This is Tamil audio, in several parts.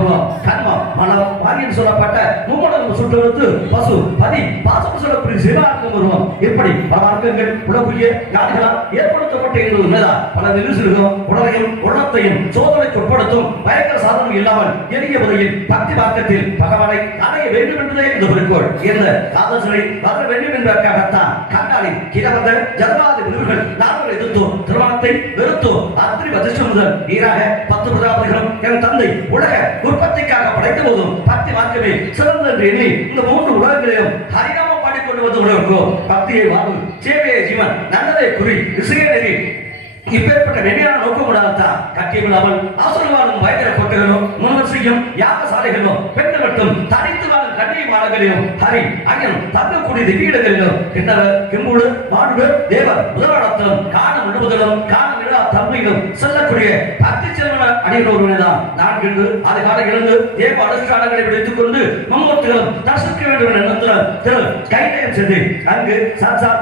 உருவம் கர்மம் மனம் வாங்கின்னு சொல்லப்பட்ட மும்மடங்கு சுற்றெழுத்து பசு பதி பாசம் சொல்லக்கூடிய சிவார்க்கம் உருவம் இப்படி பல மார்க்கங்கள் உலகுரிய ஞானிகளால் ஏற்படுத்தப்பட்ட இந்த உண்மைதான் பல நிலுசிருக்கும் உடலையும் உள்ளத்தையும் சோதனைக்கு உட்படுத்தும் பயங்கர சாதனம் இல்லாமல் எளிய முறையில் பக்தி மார்க்கத்தில் பகவானை அடைய வேண்டும் என்பதே இந்த குறிக்கோள் இந்த காதல்களை வர வேண்டும் என்பதற்காகத்தான் கண்டாளி கிழவந்த ஜன்மாதி விருதுகள் நாங்கள் எதிர்த்தோம் திருமணத்தை வெறுத்தோம் அத்திரி வதிஷ்டம் முதல் ஈராக 10 பிரதாபதிகளும் என் தந்தை உலக உற்பத்திக்காக படைத்த போதும் பக்தி மார்க்கமே சிறந்த என்று எண்ணி இந்த 3 உலகங்களிலும் ஹரிநாமம் பாடிக்கொண்டு வந்து உலகம் பக்தியை வாழ்வு சேவையை ஜீவன் நல்லதை குறி இசையை நெறி இப்பேற்பட்ட நெறியான நோக்கமுடாதான் கட்டியமில்லாமல் ஆசீர்வாதம் பயங்கர கொட்டைகளும் முன்னர் செய்யும் யாக சாலைகளும் பெண்கள் மட்டும் தனித்து வாழும் கண்ணி மாடங்களிலும் ஹரி அயன் தங்கக்கூடிய திவ்யங்களிலும் கிண்ணற கிம்புடு மாடு தேவர் முதலாளத்திலும் காணம் விடுவதிலும் காணம் விழா தன்மையிலும் செல்லக்கூடிய பக்தி செல்வன அடியோருதான் நான் என்று அதிகாலை எழுந்து தேவ அனுஷ்டானங்களை விடுத்துக் கொண்டு மும்மூர்த்திகளும் தரிசிக்க வேண்டும் என்ற எண்ணத்துடன் திரு கைநயம் சென்று அங்கு சாட்சா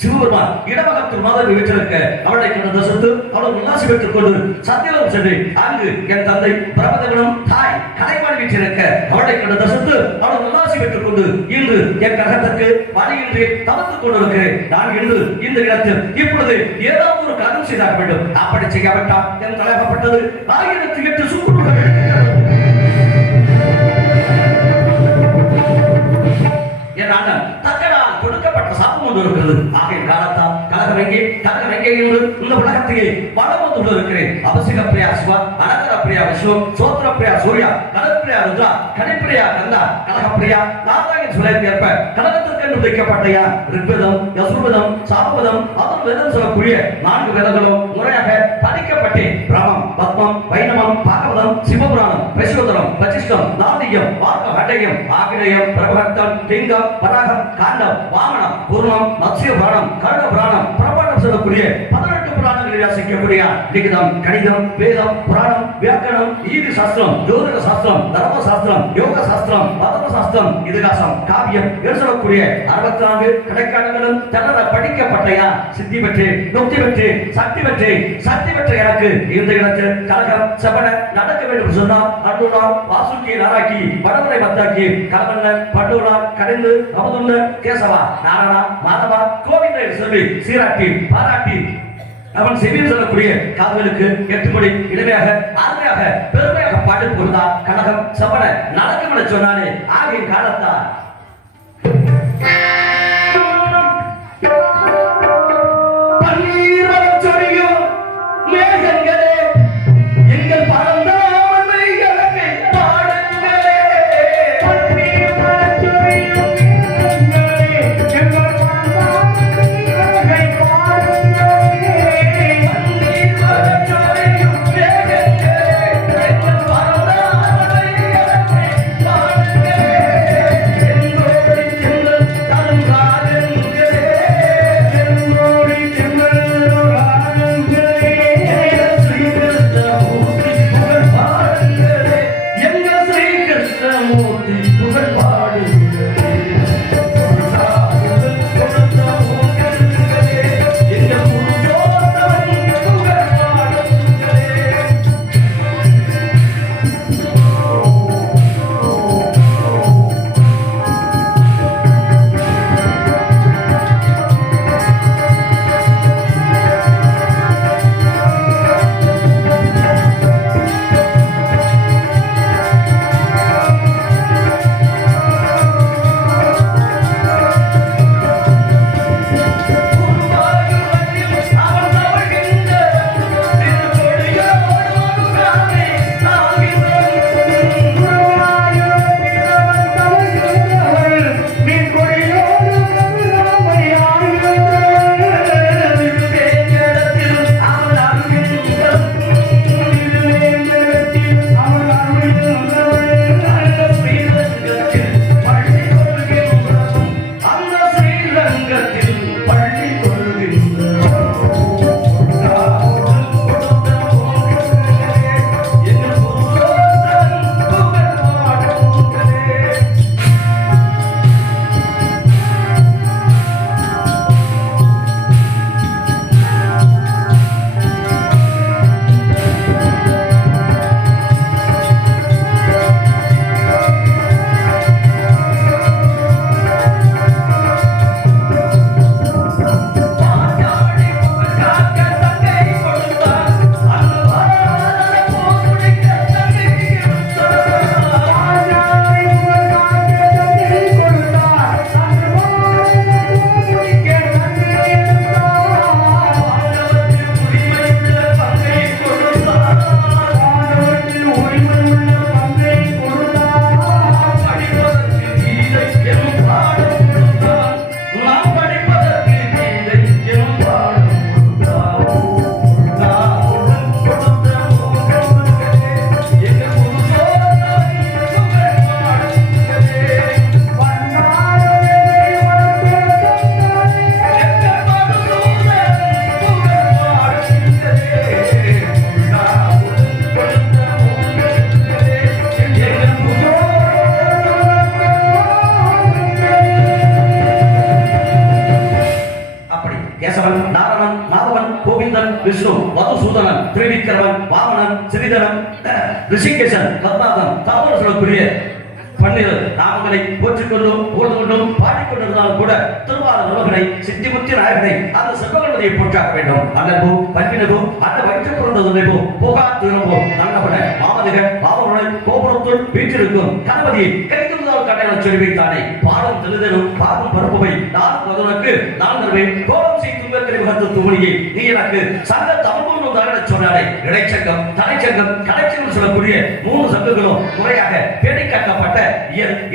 சிவபெருமான் இடமகத்தில் மாதவி வீட்டிருக்க அவளை கொண்டு தரிசித்து அவளை உல்லாசி பெற்றுக் கொண்டு சத்தியலோகம் சென்று அங்கு என் தந்தை பிரபதகனும் தாய் கலைவாணி வீட்டிருக்க அவளை கொண்டு தரிசித்து அவளை உல்லாசி பெற்றுக் கொண்டு இன்று என் கிரகத்திற்கு வழியின்றி தவிர்த்துக் கொண்டிருக்கிறேன் நான் இன்று இந்த இடத்தில் இப்பொழுது ஏதாவது ஒரு காரியம் செய்தாக வேண்டும் அப்படி செய்யாவிட்டால் என் தலைவப்பட்டது 1008 சூக்குடுகள் என் அண்ணன் தக்கடால் கொடுக்கப்பட்ட சாபம் ஒன்று இருக்கிறது ஆகிய காலத்தால் கலகம் எங்கே என்று இந்த உலகத்தையே வளம் வந்து இருக்கிறேன் அபசிக பிரியா சிவா அனகர பிரியா விஸ்வம் சோத்திர பிரியா சூர்யா கலப்பிரியா ருத்ரா கனிப்பிரியா கந்தா கலகப்பிரியா நாராயண சுலைக்கு ஏற்ப கலகத்திற்கு வைக்கப்பட்ட ரிக்வேதம் யசுர்வேதம் சாமவேதம் அதன் வேதம் சொல்லக்கூடிய 4 வேதங்களும் முறையாக படிக்கப்பட்டு பிரமம் பத்மம் வைணவம் பாகவதம் சிவபுராணம் வைஸ்வதரம் வசிஷ்டம் நாதியம் வாக்க ஹடயம் ஆகிரயம் பிரபகத்தம் லிங்கம் பராகம் காண்டம் வாமனம் பூர்ணம் மத்ஸ்ய புராணம் கருட புராணம் பிரபலம் சொல்லக்கூடிய 18 புராணங்களில் வாசிக்கக்கூடிய லிகிதம் கணிதம் வேதம் புராணம் வியாக்கரணம் ஈதி சாஸ்திரம் ஜோதிட சாஸ்திரம் தர்ம சாஸ்திரம் யோக சாஸ்திரம் மதம சாஸ்திரம் இதிகாசம் காவியம் சொல்லக்கூடிய 64 கடைக்காலங்களும் தன்னர படிக்கப்பட்டையா சித்தி பெற்று நுக்தி பெற்று சக்தி பெற்ற எனக்கு இந்த இடத்தில் கலகம் செப்பன நடக்க வேண்டும் சொன்னால் அண்டுனா வாசுக்கி நாராக்கி வடமலை மத்தாக்கி கலவண்ண பண்டூரா கடைந்து அமுதுண்ட கேசவா நாரணா மாதவா கோவிந்த சொல்லி சீராட்டி பாராட்டி அவன் செவியில் சொல்லக்கூடிய காதலுக்கு 8 மணி இனிமையாக அருமையாக பெருமையாக பாட்டுக் கொண்டார் கனகம் செப்பன நடக்கும் என சொன்னானே ஆகிய காலத்தார் சிறிதனம் ரிஷிகேசன் பத்மாதம் தாமர சொல்லக்கூடிய பன்னிரு நாமங்களை போற்றிக்கொண்டும் போது கொண்டும் பாடிக்கொண்டிருந்தாலும் கூட திருவாரூர் உலகனை சித்திமுத்தி நாயகனை அந்த செல்வகணபதியை போற்றாக்க வேண்டும். அனல்போ பன்னினபோ அந்த வயிற்று பிறந்ததுனைபோ போகா திரும்போ நன்னபன மாமதிக பாவனை கோபுரத்துள் வீற்றிருக்கும் கணபதியை கைதுந்தால் கண்டைகள் சொல்லி வைத்தானே பாடம் தெளிதலும் பாகம் பரப்புவை நான் மதுனக்கு நான் தருவேன் கோலம் செய்து துன்பத்திரை முகத்து துமணியை நீ எனக்கு சங்க தமிழ் தான சொன்னாலே இடைச்சங்கம் தலைச்சங்கம் கலைச்சங்கம் சொல்லக்கூடிய 3 சங்கங்களும் முறையாக பேணி காக்கப்பட்ட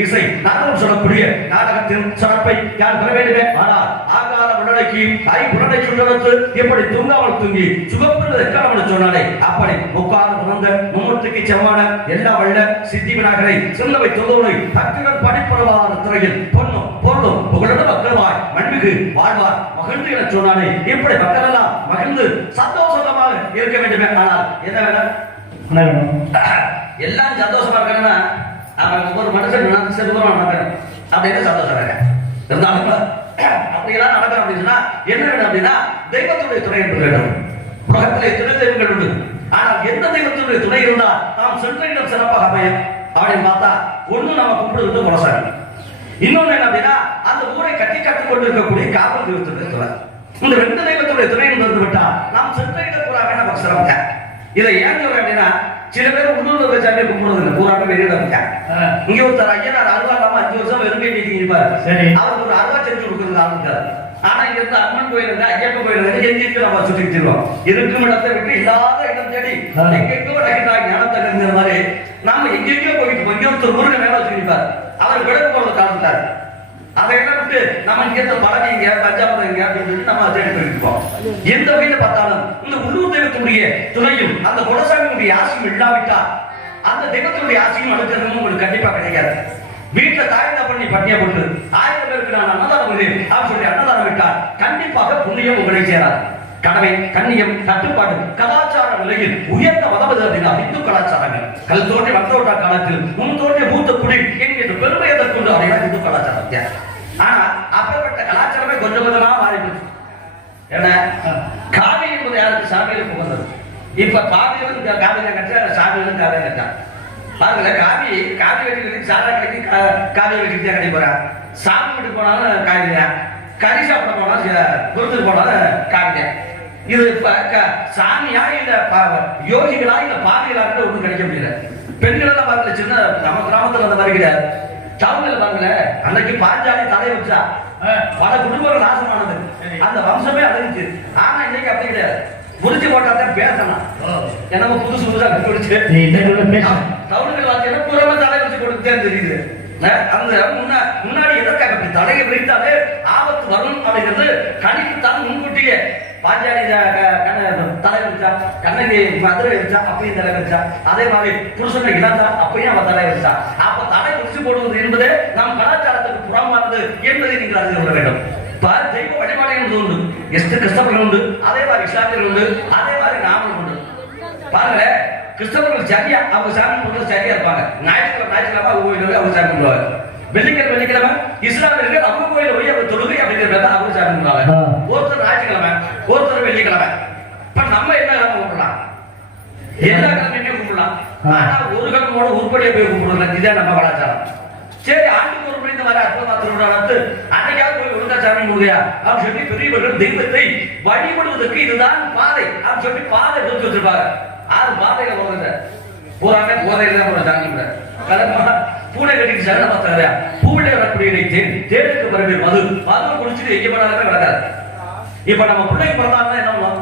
இசை நாடகம் சொல்லக்கூடிய நாடகத்தின் சிறப்பை யார் பெற வேண்டுமே. ஆனால் ஆகார உடலைக்கு தாய் உடலை சொல்றது எப்படி தூங்காமல் தூங்கி சுகப்பெறுவது எக்காலம் சொன்னாலே அப்படி முக்கால் உணர்ந்த மும்மூர்த்திக்கு செவ்வான எல்லா வல்ல சித்தி விநாயகரை சின்னவை தொழுவனை தக்குடன் படிப்பறவாத துறையில் பொண்ணும் பொருளும் புகழோடு மக்கள்வாய் மண்மிகு வாழ்வார் மகிழ்ந்து என சொன்னாலே இப்படி மக்கள் எல்லாம் மகிழ்ந்து சந்தோஷமாக இருக்க வேண்டுமே. ஆனால் என்ன வேணும், எல்லாம் சந்தோஷமா இருக்கணும்னா ஒரு மனுஷன் செல்வமா நடக்கணும் அப்படின்னு சந்தோஷம் இருந்தாலும் அப்படியெல்லாம் நடக்கணும் அப்படின்னா என்ன வேணும் அப்படின்னா தெய்வத்துடைய துணை என்று வேண்டும். உலகத்திலே துணை தெய்வங்கள் உண்டு. ஆனால் எந்த தெய்வத்துடைய துணை இருந்தால் நாம் சென்ற இடம் சிறப்பாக அமையும் அப்படின்னு பார்த்தா ஒண்ணு நம்ம கும்பிடுறது முரசாமி, இன்னொன்னு என்ன அப்படின்னா அந்த ஊரை கட்டி கட்டுக் கொண்டிருக்கக்கூடிய காவல் தெய்வத்துடைய துணை. இந்த 2 தெய்வத்துடைய துணை இருந்து விட்டா நாம் சென்ற இடம் பூராக நமக்கு சிறப்பாக. இதை ஏன் சொல்றேன் அப்படின்னா சில பேர் உள்ளூர்ல சாமியை கும்பிடுறது இல்லை, பூராக வெளியில இருக்காங்க. இங்க ஒருத்தர் ஐயனார் அருவா இல்லாம 5 வருஷம் வெறுங்கை மீட்டிங் இருப்பாரு, அவருக்கு ஒரு அருவா செஞ்சு கொடுக்கறது ஆள் இருக்காது. ஆனா இங்க இருந்து அம்மன் கோயில் இருக்கு, ஐயப்ப கோயில் இருக்கு, எங்கேயும் நம்ம சுற்றி திருவோம். இருக்கும் இடத்தை விட்டு இல்லாத இடம் தேடி எங்கெங்கோ ஞானத்தை இருந்த மாதிரி நாம எங்கெங்கயோ போயிட்டு போய் ஒருத்தர் முருகன் மேல வச்சுருப்பார், அவர் விளக்கு போறது காரணத்தாரு. அதை என்ன விட்டு நம்ம இங்க பழனி இங்க தஞ்சாவூர் இங்க அப்படின்னு நம்ம தேடி போயிருப்போம். எந்த வகையில பார்த்தாலும் இந்த உள்ளூர் தெய்வத்தினுடைய துணையும் அந்த குலசாமியுடைய ஆசையும் இல்லாவிட்டா அந்த தெய்வத்தினுடைய ஆசையும் அனுக்கிறதும் உங்களுக்கு கண்டிப்பா கிடைக்காது. வீட்டுல தாய்ந்தா பண்ணி பட்டியா போட்டு 1000 பேருக்கு நான் அன்னதானம் அப்படின்னு சொல்லி அன்னதானம் விட்டால் கண்டிப்பாக புண்ணியம் உங்களை சேராது. கடமை கண்ணியம் கட்டுப்பாடு கலாச்சார நிலையில் உயர்ந்த மதம் அப்படின்னா இந்து கலாச்சாரங்கள் கல் தோன்றி வந்தோட்ட காலத்தில் முன் தோன்றிய மூத்த குடி என்கின்ற பெருமை எதற்கொண்டு அப்படின்னா இந்து கலாச்சாரம். ஆனா அப்பேற்பட்ட கலாச்சாரமே கொஞ்சம் கொஞ்சமா மாறிடுச்சு. ஏன்னா காவி என்பது யாருக்கு சாமியில புகழ்ந்தது. இப்ப காவியிலும் காவியில கட்டா சாமியிலும் காவியம் கட்டா பாருங்கள, காவி வெட்டி சாரா கடைக்கு காவிய வெட்டி தான் கடை போறா, சாமி வீட்டுக்கு போனாலும் காவியா, கறி சாப்பிட போனாலும் குருத்துக்கு போனாலும் காவியா. இது சாமியா இல்ல யோகிகளா இல்ல பாவிகளா ஒன்றும் கிடைக்க முடியல. பெண்கள் எல்லாம் பாருங்க, சின்ன நம்ம கிராமத்துல அந்த மாதிரி கிடையாது. டவுன்ல பாருங்கள, அன்னைக்கு பாஞ்சாலி தலையை வச்சா பல குடும்பங்கள் நாசமானது, அந்த வம்சமே அழிஞ்சு. ஆனா இன்னைக்கு அப்படி கிடையாது, முடிச்சு போட்டாதான் பேசலாம். என்னமோ புதுசு புதுசா கண்டுபிடிச்சு டவுன்கள் வாசினா புறமா தலை வச்சு கொடுத்தேன்னு தெரியுது. அந்த முன்னாடி எதற்காக தலையை பிரித்தாலே ஆபத்து வரும் அப்படிங்கிறது கணிப்புத்தான் முன்கூட்டியே. பாஞ்சாலி தலை வச்சா, கண்ணகி மதுரை வச்சா அப்பயும் தலை வச்சா, அதே மாதிரி புருஷனை இழந்தா அப்பயும் அவன் தலை வச்சா. அப்ப தலை முடிச்சு போடுவது என்பது நம் கலாச்சாரத்துக்கு புறம்பானது என்பதை நீங்கள் அறிந்து கொள்ள வேண்டும். தெய்வ வழிபாடு என்பது உண்டு, எஸ்து கிறிஸ்தவர்கள் உண்டு, அதே மாதிரி இஸ்லாமியர்கள் உண்டு, அதே மாதிரி நாமளும் உண்டு. பாருங்க, கிறிஸ்தவர்கள் சரியா அவங்க சாமி கும்பிடுறது சரியா இருப்பாங்க. ஞாயிற்றுக்கிழமை அவங்க கோயில அவங்க சாமி கும்பிடுவாங்க. வெள்ளிக்கிழமை இஸ்லாமியர்கள் அவங்க கோயில போய் அவங்க தொழுகை அப்படிங்கிறத அவங்க சாமி கும்பிடுவாங்க. ஒருத்தர் ஞாயிற்றுக்கிழமை, ஒருத்தர் வெள்ளிக்கிழமை. இப்ப நம்ம என்ன கிழமை கும்பிடலாம், எல்லா கிழமையுமே கும்பிடலாம். ஆனா ஒரு கிழமையோட உருப்படியா போய் கும்பிடுறது இதுதான் நம்ம கலாச்சாரம். சரி, ஆண்டுக்கு ஒரு மணி வர அற்புதமா திருவிழா நடத்து அன்னைக்காவது போய் ஒழுங்கா சாமி முழுகையா அப்படின்னு சொல்லி பெரியவர்கள் தெய்வத்தை வழிபடுவதற்கு இதுதான் பாதை அப்படின்னு சொல்லி பாதை கொடுத்து வச்சிருப்பாங்க. 6 பாதைகள் போகுது, பூராமே போதையில தான் சாமி பூனை கட்டிட்டு சரண பார்த்தாரு. பூவிலே வரக்கூடிய தேனுக்கு பிறகு மது குடிச்சிட்டு எங்க போனாலுமே கிடக்காது. இப்ப நம்ம பிள்ளைக்கு பிறந்தாலும் என்ன பண்ணுவோம்,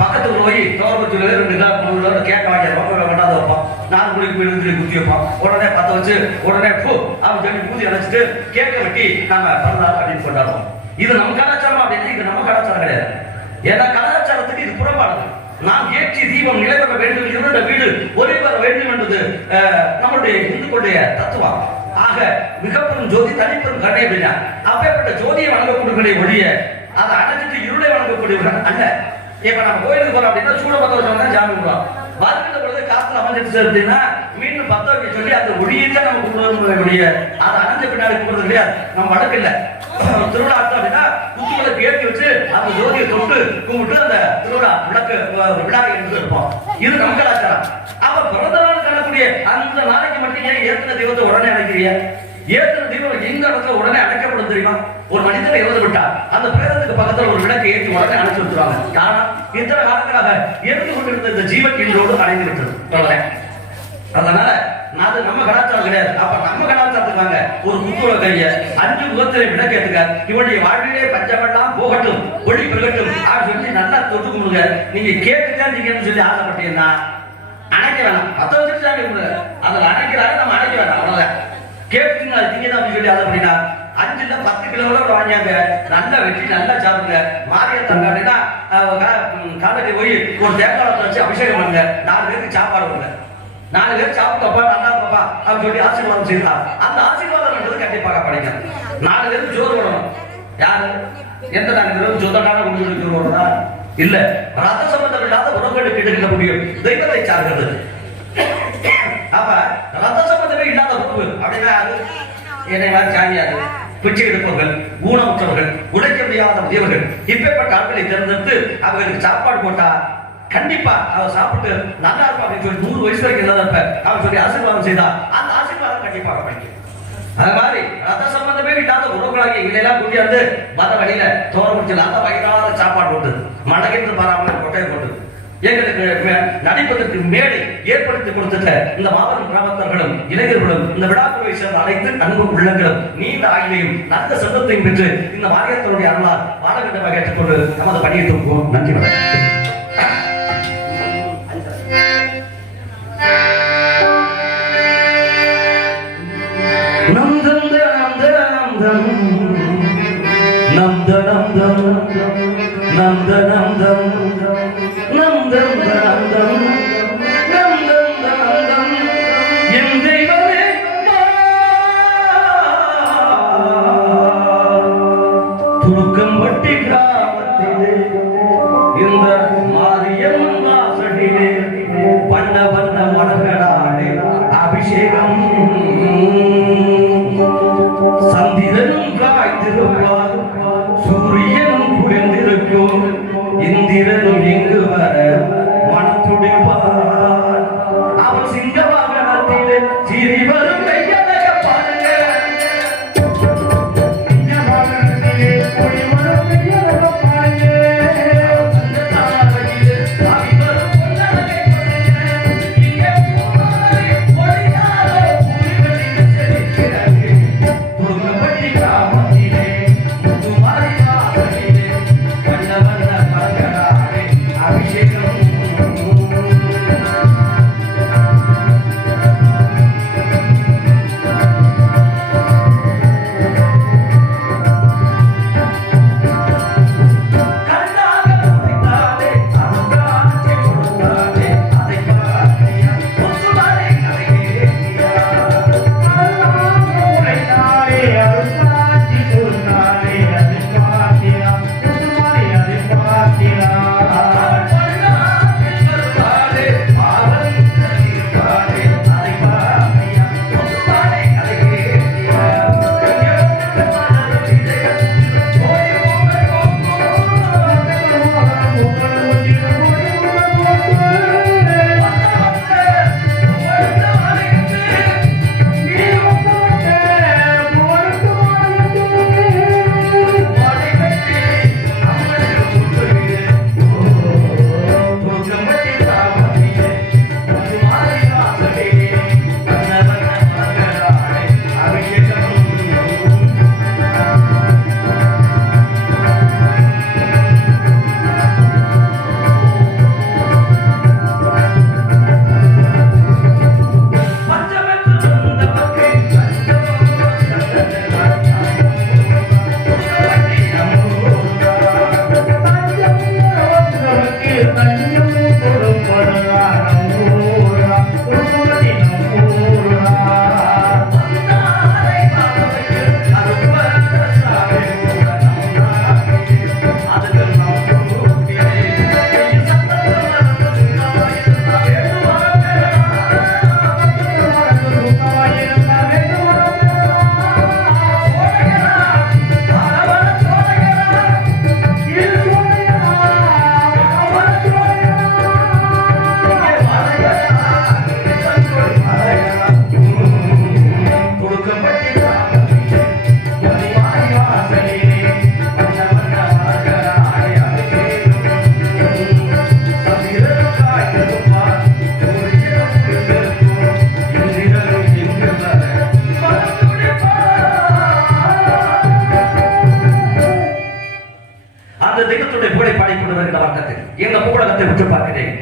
பக்கத்துல போய் தோரபத்தியில 2 கேட்க வாங்கிடுவோம், கொண்டாந்து வைப்போம், 4 மணிக்கு போய் குத்தி வைப்போம், உடனே 10 வச்சு உடனே பூ அவன் சொல்லி பூதி அழைச்சிட்டு கேட்க வெட்டி நாம பிறந்தார் அப்படின்னு கொண்டாடுவோம். இது நம்ம கலாச்சாரம் அப்படின்னா இது நம்ம கலாச்சாரம் கிடையாது. ஏன்னா கலாச்சாரத்துக்கு இது புறம்பானது. நாம் ஏற்றி தீபம் நிலைவர வேண்டும், இருந்த வீடு ஒளி வர வேண்டும் என்பது நம்முடைய இந்துக்களுடைய தத்துவம். ஆக மிகப்பெரும் ஜோதி தனிப்பெரும் கருணை அப்படின்னா அப்பேற்பட்ட ஜோதியை வழங்கக்கூடிய ஒளிய அதை அணைச்சிட்டு இருளை வழங்கக்கூடியவர்கள் அல்ல. இப்ப நம்ம கோயிலுக்கு போறோம் அப்படின்னா சூடபத்திரம் தான் ஜாமி விடுவோம். வருகின்ற பொழுது காத்துல அமைஞ்சிட்டு அப்படின்னா மீண்டும் 10 வைக்க சொல்லி அந்த ஒளியை தான் நம்ம கும்பிடுவோம். அதை அணைஞ்ச பின்னாடி கும்பிடுறது கிடையாது, நம்ம வழக்கு இல்லை. திருவிழாக்கு அப்படின்னா குத்துவிளக்கு ஏற்றி வச்சு அந்த ஜோதியை தொட்டு கும்பிட்டு அந்த திருவிழா விழா என்று இருப்போம். இது நம்ம கலாச்சாரம். அப்ப பிறந்த நாள் காணக்கூடிய அந்த நாளைக்கு மட்டும் ஏன் ஏத்தின தெய்வத்தை உடனே அடைக்கிறீங்க? ஏத்தின தெய்வம் எந்த இடத்துல உடனே அடைக்கப்படும் தெரியுமா? ஒரு மனிதனை இறந்து விட்டா அந்த பிரேதத்துக்கு பக்கத்துல ஒரு விளக்கை ஏற்றி உடனே அணைச்சு விட்டுருவாங்க. காரணம், இத்தனை காலங்களாக இறந்து கொண்டிருந்த இந்த ஜீவன் இன்றோடு அடைந்து விட்டது. அதனால அது நம்ம கலாச்சாரம் கிடையாது. அப்ப நம்ம கலாச்சாரத்துக்கு வாங்க, ஒரு குத்துவ கைய 5 முகத்திலே விளக்கேத்துக்க, இவனுடைய வாழ்விலே பஞ்சமெல்லாம் போகட்டும், ஒளி பெருகட்டும் அப்படின்னு சொல்லி நல்லா தொட்டு கொடுங்க. நீங்க கேட்டுதான் நீங்கன்னு சொல்லி ஆசைப்பட்டீங்கன்னா அணைக்க வேணாம். 10 வருஷத்துக்கு கொடுங்க. அதில் அணைக்கிறாங்க, நம்ம அணைக்க வேணாம். அவ்வளவுதான். கேட்டுங்க நீங்க தான் அப்படின்னு சொல்லி ஆசைப்பட்டீங்கன்னா 5 இல்ல 10 கிலோ வாங்கியாங்க, நல்லா வெட்டி நல்லா சாப்பிடுங்க. மாரியத்தாங்க அப்படின்னா காலையில போய் ஒரு தேங்காய் வச்சு அபிஷேகம் பண்ணுங்க. 4 பேருக்கு சாப்பாடு கொடுங்க. 4 பேர் சாப்பிட்டப்பா நல்லா இருப்பா அப்படின்னு சொல்லி ஆசீர்வாதம் செய்யலாம். அந்த ஆசீர்வாதம் கண்டிப்பாக படிக்கணும். 4 பேருக்கு ஜோறு போடணும். யாரு எந்த 4 பேரும் சொந்தக்கான குடிச்சு போடுறதா இல்ல, ரத்த சம்பந்தம் இல்லாத உறவுகளுக்கு கிடைக்கக்கூடிய தெய்வத்தை சார்கிறது. அப்ப ரத்த சம்பந்தமே இல்லாத உறவு அப்படின்னா என்னை மாதிரி சாமியாது, பிச்சை எடுப்பவர்கள், ஊனமுற்றவர்கள், உழைக்க முடியாத முதியவர்கள், இப்பேற்பட்ட ஆட்களை தேர்ந்தெடுத்து அவர்களுக்கு சாப்பாடு போட்டா கண்டிப்பா அவர் சாப்பிட்டு நல்லா இருப்பா அப்படின்னு சொல்லி 100 வயசு வரைக்கும் நல்லா இருப்ப அவன் சொல்லி ஆசீர்வாதம் செய்தா அந்த ஆசீர்வாதம் கண்டிப்பாக படிக்கும். அது மாதிரி ரத்த சம்பந்தமே இல்லாத உறவுகளாகிய இலையெல்லாம் கூட்டியாந்து மத வழியில தோற முடிச்சல அந்த வயதான சாப்பாடு போட்டு மழைக்கு பாராமல் கொட்டையை போட்டு எங்களுக்கு நடிப்பதற்கு மேடை ஏற்படுத்தி கொடுத்துட்ட இந்த மாவட்ட கிராமத்தர்களும் இளைஞர்களும் இந்த விழாக்குழுவை சேர்ந்த அனைத்து அன்பு உள்ளங்களும் நீண்ட ஆய்வையும் நல்ல சொந்தத்தையும் பெற்று இந்த மாரியத்தினுடைய அருளால் வாழ வேண்டும் கேட்டுக்கொண்டு நமது பணியை தூக்குவோம். நன்றி வணக்கம். துருக்கம்பட்டி கிராமத்திலே இந்த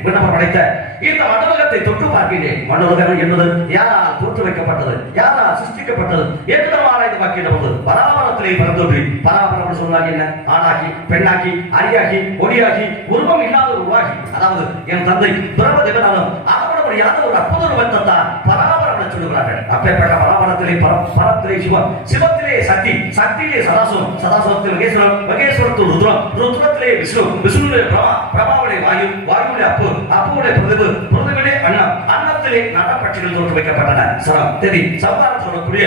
விண்ணப்பம் படைத்த இந்த மண்டலத்தை தொட்டு பார்க்கிறேன். மண்டலம் என்பது யாரால் தோற்று வைக்கப்பட்டது, யாரால் சிருஷ்டிக்கப்பட்டது என்று ஆராய்ந்து பார்க்கின்ற போது பராபரத்திலே பிறந்தோன்றி, பராபரம் சொன்னாங்க என்ன, ஆணாகி பெண்ணாகி அரியாகி ஒடியாகி உருவம் இல்லாத உருவாகி, அதாவது என் தந்தை பிரபதேவனாலும் அவரோட முடியாத ஒரு அற்புத உருவத்தை தான் பராபரம் என்று சொல்லுகிறார்கள். அப்பேற்பட்ட பராபரத்திலே பரத்திலே சிவம், சிவத்திலே சக்தி, சக்தியிலே சதாசிவம், சதாசிவத்தில் மகேஸ்வரம், மகேஸ்வரத்தில் ருத்ரம், ருத்ரத்திலே விஷ்ணு, விஷ்ணுவிலே பிரமா, பிரபாவிலே வாயு, வாயுவிலே அப்பு, அப்புவிலே பிரதிபு, பிரதிபிலே அன்னம், அன்னத்திலே நடப்பட்சிகள் தோற்று வைக்கப்பட்டன. சரம் தெரி சம்பாரம் சொல்லக்கூடிய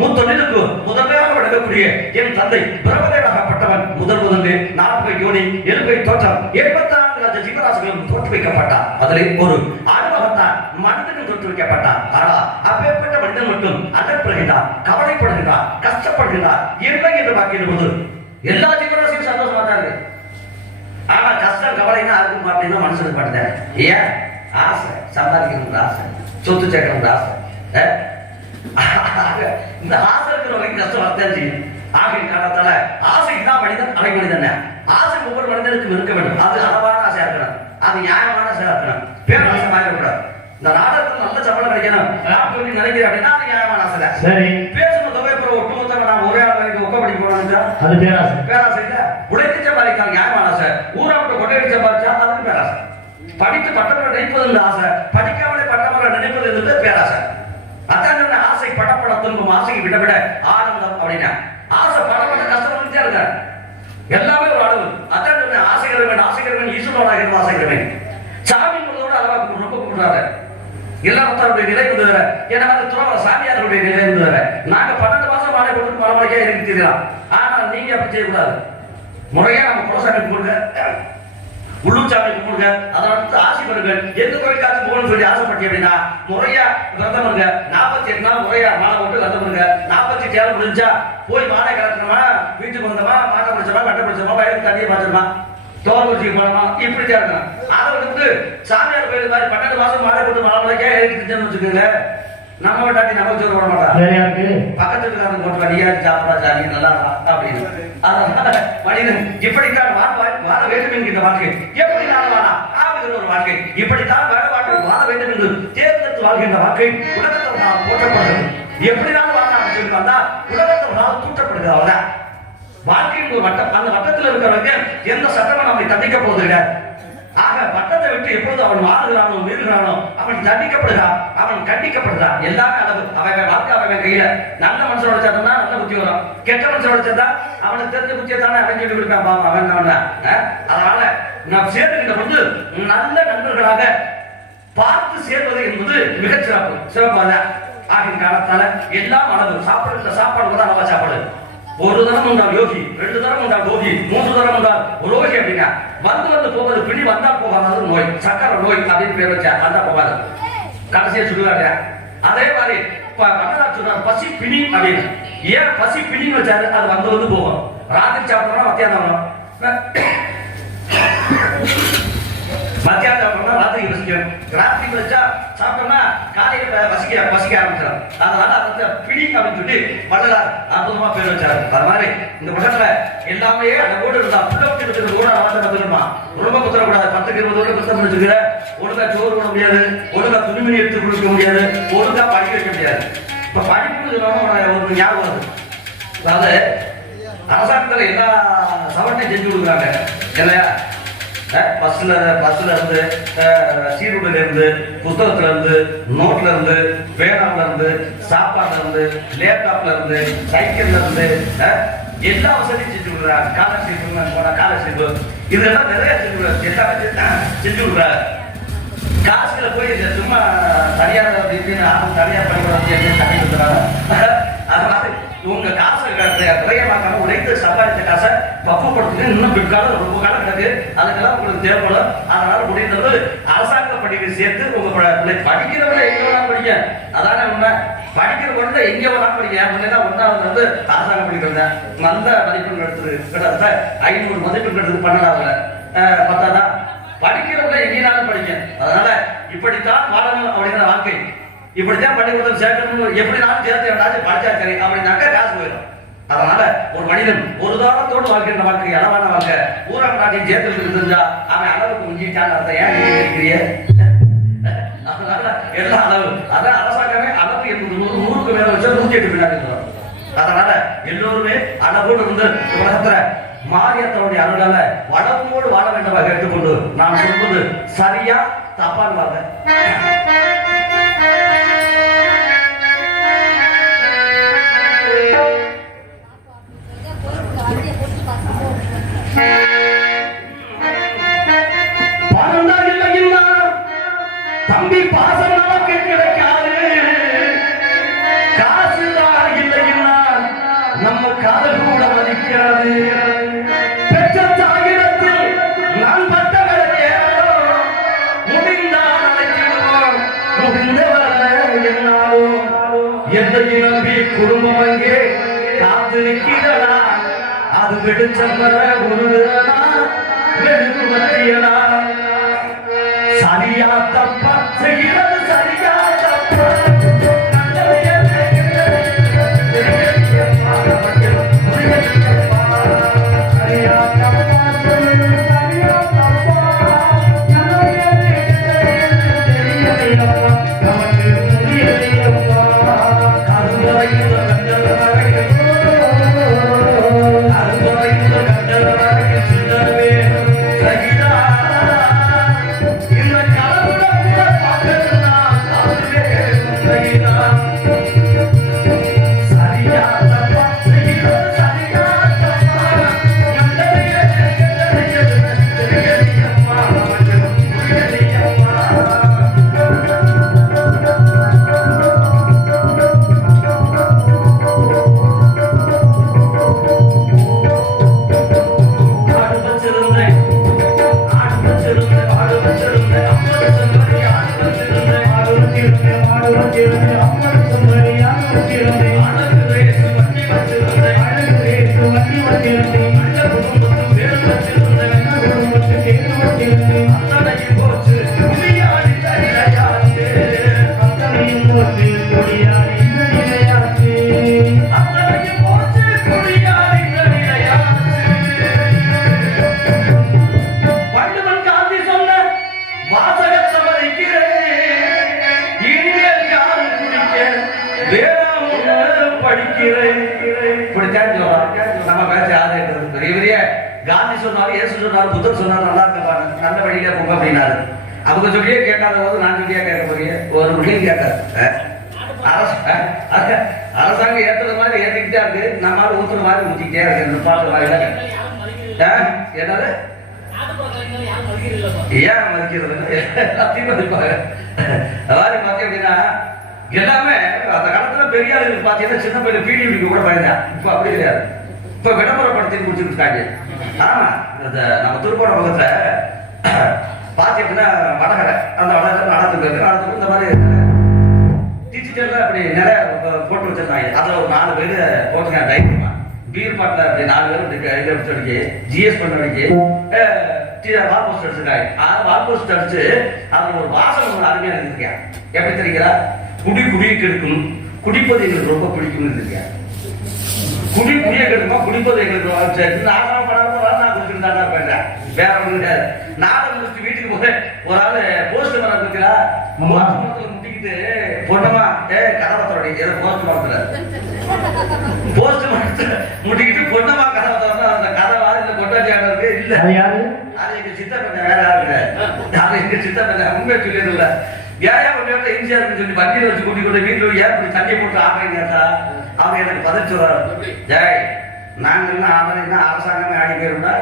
முத்தொன்னிலுக்கு முதன்மையாக விளங்கக்கூடிய என் தந்தை பிரபதேவனாகப்பட்டவன் முதலே 4 யோனி 7 தோற்றம் 74 லட்ச ஜீவராசிகளும் தோற்று வைக்கப்பட்டார். அதிலே ஒரு ஆணவகத்தான் மனிதனும் தோற்று வைக்கப்பட்டார். ஆனால் அப்பேற்பட்ட மனிதன் மட்டும் அகப்படுகிறார், கவலைப்படுகிறார், கஷ்டப்படுகிறார். என்ன என்று பார்க்கின்ற போது எல்லா ஜீவராசியும் சந்தோஷமா தான் இருக்கு. ஆனா கஷ்டம் கவலைன்னா யாருக்கும் அப்படின்னா மனுஷனுக்கு படுத்தேன். ஏன் ஆசை, சம்பாதிக்கணுங்கிற ஆசை, சொத்து சேர்க்கணுங்கிற ஆசை. இந்த ஆசை இருக்கிற வரைக்கும் கஷ்டம் வரத்தான் செய்யும். ஆகிய காலத்தால ஆசை தான் மனிதன் அலை மனிதன். ஆசை ஒவ்வொரு மனிதனுக்கும் இருக்க வேண்டும். அது அளவான ஆசையா இருக்கணும், அது நியாயமான ஆசையா இருக்கணும், பேராசை வாங்கக்கூடாது. இந்த நாடகத்தில் நல்ல சம்பளம் கிடைக்கணும் அப்படின்னு நினைக்கிறேன் அப்படின்னா அது நியாயமான ஆசை. சரி, பேசணும் தொகை ஒட்டுமொத்தம் நான் ஒரே ஆள் வரைக்கும் ஒக்க படிக்க போனோம்னா அது பேராசை. பேராசை இல்ல, உழைத்து சம்பாதிக்காத நியாயமான ஆசை. ஊரா விட்டு கொட்டையடி சம்பாதிச்சா அது பேராசை. படித்து பட்டமரம் நினைப்பது ஆசை, படிக்காமலே பட்டமரம் நினைப்பது என்பது பேராசை. அதான் ஆசை படப்பட துன்பம், ஆசைக்கு விட விட ஆனந்தம் அப்படின்னா ஆசை படப்பட கஷ்டம் வந்துட்டே இருக்க எல்லாமே ஒரு அளவு. அதான் ஆசைக்கிறவன் ஆசைக்கிறவன் ஈஸ்வரோட ஆசைக்கிறவன் சாமி முழுவதோட அளவா ரொம்ப கூப்பிடுறாரு. எல்லாத்தருடைய நிலை வந்து வேற, ஏன்னா துறவ சாமியார்களுடைய நிலை வந்து வேற. நாங்க 12 மாசம் மாலை போட்டு பல மணிக்கே இருக்கிறோம். ஆனால் நீங்க அப்படி செய்யக்கூடாது. முறையா நம்ம குலசாமி கும்பிடுங்க, உள்ளூர் சாமி கும்பிடுங்க, அதனால ஆசை பண்ணுங்க. எந்த கோயிலுக்காச்சும் போகணும்னு சொல்லி ஆசைப்பட்டி அப்படின்னா முறையா விரதம் இருங்க. 48 நாள் முறையா மாலை போட்டு விரதம் இருங்க. 48 நாள் முடிஞ்சா போய் மாலை கலக்கணுமா, வீட்டுக்கு வந்தோமா, மாலை பிடிச்சோமா, கட்டை பிடிச்சோமா, வயலுக்கு தண்ணியை பாய்ச்சோமா, தோல் வச்சுக்கு போனோமா, இப்படி இருக்கணும். அதை வந்து சாமியார் கோயில் மாதிரி 12 மாசம் மாலை போட்டு மாலை மலைக்கே எழுதிட்டுன்னு வச்சுக்கோங்க. நம்ம விட்டாட்டி நம்ம சொல்ல விட மாட்டாங்க. பக்கத்து வீட்டுக்காரங்க போட்டு வழியா சாப்பிடா சாமி நல்லா அப்படின்னு. அதனால மனிதன் இப்படித்தான் வாழ வேண்டும் என்கின்ற வாழ்க்கை. எப்படி நான் வாழா ஆவிகள் ஒரு வாழ்க்கை, இப்படித்தான் வாழ வேண்டும் என்று தேர்ந்தெடுத்து வாழ்கின்ற வாழ்க்கை உலகத்தில் நான் போற்றப்படுகிறது. எப்படி நான் வாழலாம் சொல்லி வந்தா உலகத்தில் நான் தூற்றப்படுகிறது. அவதான் வாழ்க்கையின் ஒரு வட்டம். அந்த வட்டத்தில் இருக்கிறவங்க எந்த சட்டமும் நம்மை தண்டிக்க போவது கிடையாது. ஆக வட்டத்தை விட்டு எப்பொழுது அவன் மாறுகிறானோ மீறுகிறானோ அவன் தண்டிக்கப்படுகிறான், அவன் கண்டிக்கப்படுகிறான். எல்லாமே அளவு. அவன் வாழ்க்கை அவன் கையில. நல்ல மனுஷனோட சேர்த்தா நல்ல புத்தி வரும், கெட்ட மனுஷனோட சேர்த்தா அவனுக்கு தெரிஞ்ச புத்தியை தானே அவன் சொல்லி கொடுப்பான். அவன் அதனால நாம் சேர்க்கின்ற பொழுது நல்ல நண்பர்களாக பார்த்து சேர்வது என்பது மிகச் சிறப்பு, சிறப்பாக ஆகிய காலத்தால எல்லாம் அளவு. சாப்பிடுற சாப்பாடு கூட அளவா சாப்பாடு. ஒரு தரம் உண்டால் யோகி, 2 தரம் உண்டால் யோகி, 3 தரம் உண்டால் ரோகி அப்படின்னா வந்து போவது பிடி வந்தால் போகாது நோய், சக்கரை நோய் அப்படின்னு பேர் வச்சா வந்தா போகாது, கடைசியா சொல்லுவாங்க. அதே மாதிரி வந்ததால் சொல்றாரு பசி பிணி அப்படின்னு. ஏன் பசி பிணி வச்சாரு, அது வந்து போகும். ராத்திரி சாப்பிடணும், மத்தியானம் மத்தியானம் சாப்பிட்டோம்னா ராத்திரிக்கு வசிக்கும். ராத்திரிக்கு வச்சா சாப்பிட்டோம்னா காலையில வசிக்க ஆரம்பிச்சிடும். அதனால அந்த பிடி அப்படின்னு சொல்லி வள்ளலார் அற்புதமா பேர் வச்சாரு. அது மாதிரி இந்த உலகத்துல எல்லாமே அந்த கூட இருந்தா புள்ளி கூட அவன் கத்துக்கணுமா. ரொம்ப குத்துறக்கூடாது. 10க்கு 20 வருடம் குத்தம் வச்சுக்கிற ஒழுங்கா சோறு போட முடியாது, ஒழுங்கா துணிமணி எடுத்து கொடுக்க முடியாது, ஒழுங்கா படிக்க வைக்க முடியாது. இப்ப படிப்புன்னு சொல்லாம ஒரு ஞாபகம் வருது. அதாவது அரசாங்கத்துல எல்லா சவட்டையும் செஞ்சு கொடுக்குறாங்க இல்லையா. பஸ்ல இருந்து, சீருடையில இருந்து, புத்தகத்துல இருந்து, நோட்ல இருந்து, பேனால இருந்து, சாப்பாடுல இருந்து, லேப்டாப்ல இருந்து, சைக்கிள்ல இருந்து எல்லா வசதியும் செஞ்சு கொடுக்குறாங்க. ஸ்காலர்ஷிப் போனா ஸ்காலர்ஷிப் இதெல்லாம் நிறைய செஞ்சு கொடுக்குறாங்க. எல்லாமே செஞ்சு கொடுக்குறாங்க. காசுல போய் சும்மா தனியார் தனியார் பண்ணிக்கிறாங்க. அதனால உங்க காசை விரயமாக்காம உழைத்து சம்பாதித்த காசை பக்குவப்படுத்துங்க. இன்னும் பிற்காலம் ரொம்ப காலம் கிடக்கு, அதுக்கெல்லாம் உங்களுக்கு தேவைப்படும். அதனால முடிந்தது அரசாங்க படிப்பை சேர்த்து உங்க படிக்கிறவங்க எங்க வேணாலும் படிக்க. அதான உண்மை. படிக்கிற குழந்தை எங்க வேணாலும் படிக்க. முன்னதான் 1வது வந்து அரசாங்க படிக்கிறவங்க நல்ல மதிப்பெண் எடுத்தது கிட்டத்தட்ட 500 மதிப்பெண் எடுத்தது 12ஆவதுல 10ஆவதா. படிக்கிறவங்க எங்கேனாலும் படிக்க. அதனால இப்படித்தான் வாழணும் அப்படிங்கிற வாழ்க்கை. இப்படித்தான் பள்ளிக்கூடம் சேர்க்கணும். எப்படி நானும் சேர்த்து படிச்சா சரி அப்படின்னாக்கா காசு போயிடும். அதனால ஒரு மனிதன் ஒரு தாரத்தோடு வாழ்கின்ற வாழ்க்கை அளவான வாழ்க்கை ஊராக நாட்டின் ஜெயத்திற்கு தெரிஞ்சா அவன் அளவுக்கு முஞ்சிட்டான் அர்த்தம். ஏன் நீங்க இருக்கிறீங்க எல்லா அளவு அதான் அரசாங்கமே அளவு என்பது 100க்கு மேல வச்சா 108 பின்னாடி. அதனால எல்லோருமே அளவோடு இருந்து உலகத்துல மாரியத்தனுடைய அருளால வளமோடு வாழ வேண்டமாக எடுத்துக்கொண்டு நான் சொல்வது சரியா தப்பான்னு வாங்க. தம்பி பாசம் நமக்கு கிடைக்காது, காசுதான் இல்லைன்னா நம்ம காதல் கூட மதிக்காது. பெற்ற தாயிடத்தில் நான் பட்ட வேலையோ முடிந்தால் அழைச்சிடுவோம், முடிந்தவரை என்னாலும் எதை நம்பி குடும்பம் அங்கே காத்து நிற்கிறனா அது வெளிச்சம் வர உருகுறனா வெளுக்கு மத்தியனா. சரியா தப்பா செய்கிறது சரியா தப்பா காந்தி சொன்னாரு, இயேசு சொன்னாரு, புத்தர் சொன்னாரு, நல்லா இருக்க நல்ல வழியில போங்க அப்படின்னாரு. அவங்க சொல்லியே கேட்காத போது நான் சொல்லியா கேட்க போறீங்க? ஒரு வழியும் கேட்காது. அரசாங்கம் ஏற்றுற மாதிரி ஏற்றிக்கிட்டே இருக்கு, நம்மளால ஊத்துற மாதிரி ஊத்திக்கிட்டே இருக்கு. பாட்டு மாதிரி என்னது ஏன் மதிக்கிறது எல்லாத்தையும் மதிப்பாங்க. அதாவது பாத்தீங்க அப்படின்னா எல்லாமே அந்த காலத்துல பெரிய ஆளுங்களுக்கு பாத்தீங்கன்னா சின்ன பையன் பீடி பிடிக்க கூட பயந்தான். இப்ப அப்படி கிடையாது. இப்ப விளம்பரப்படுத்தி முடிச்சிருக்காங்க. ஆமா, நம்ம திருப்போண பக்கத்துல பாத்தீங்கன்னா வடகரை, அந்த வடகரை நடத்துக்கு இந்த மாதிரி டிஜிட்டல்ல அப்படி நிறைய போட்டு வச்சிருக்காங்க. அதுல ஒரு 4 பேர் போட்டுருக்காங்க. டைமா பீர் பாட்டில் அப்படி 4 பேர் கையில வச்சு அடிச்சு ஜிஎஸ் பண்ண அடிச்சு வால் போஸ்ட் அடிச்சிருக்காங்க. வால் போஸ்ட் அடிச்சு அதுல ஒரு வாசகம் ஒரு அருமையா இருந்திருக்கேன். எப்படி தெரியுங்களா? குடிக்கு எடுக்கணும், குடிப்பது எங்களுக்கு ரொம்ப பிடிக்கும்னு இருந்திருக்கேன். குடிய கெடுக்குமா, குடிப்பது எங்களுக்கு ஆசனம் படாத நான் குடிச்சிருந்தா போயிட்டேன். வேற ஒண்ணு கிடையாது. நாடகம் முடிச்சுட்டு வீட்டுக்கு போய் ஒரு ஆளு போஸ்ட் மரம் இருக்குதா முட்டிக்கிட்டு பொண்ணமா கதவை தொடடி ஏதோ போஸ்ட் மரத்துல முட்டிக்கிட்டு பொண்ணமா கதவை திறந்தா அந்த கதவை இந்த கொண்டாட்டியானது இல்ல. அது எங்க சித்தப்பண்ண வேற யாரு? அது எங்க சித்தப்பண்ண உண்மையை சொல்லியது இல்ல. ஏன் உங்க எம்ஜிஆர் சொல்லி வண்டியில வச்சு கூட்டி கொண்டு வீட்டுல ஏன் இப்படி தண்ணி போட்டு ஆடுறீங்க? அவங்க எனக்கு பதில் சொல்றாரு, ஜெய் நாங்க ஆடுறீங்க அரசாங்கமே ஆடி போயிருந்தா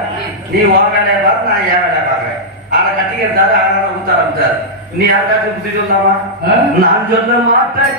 நீ உன் வேலையை பார்த்து நான் என் வேலையை பார்க்கறேன். ஆனா கட்டிக்கிறாரு, அதனால ஊத்த ஆரம்பிச்சாரு. நீ யாருக்காச்சும் புத்தி சொல்லாமா? நான் சொல்ல மாட்டேன்.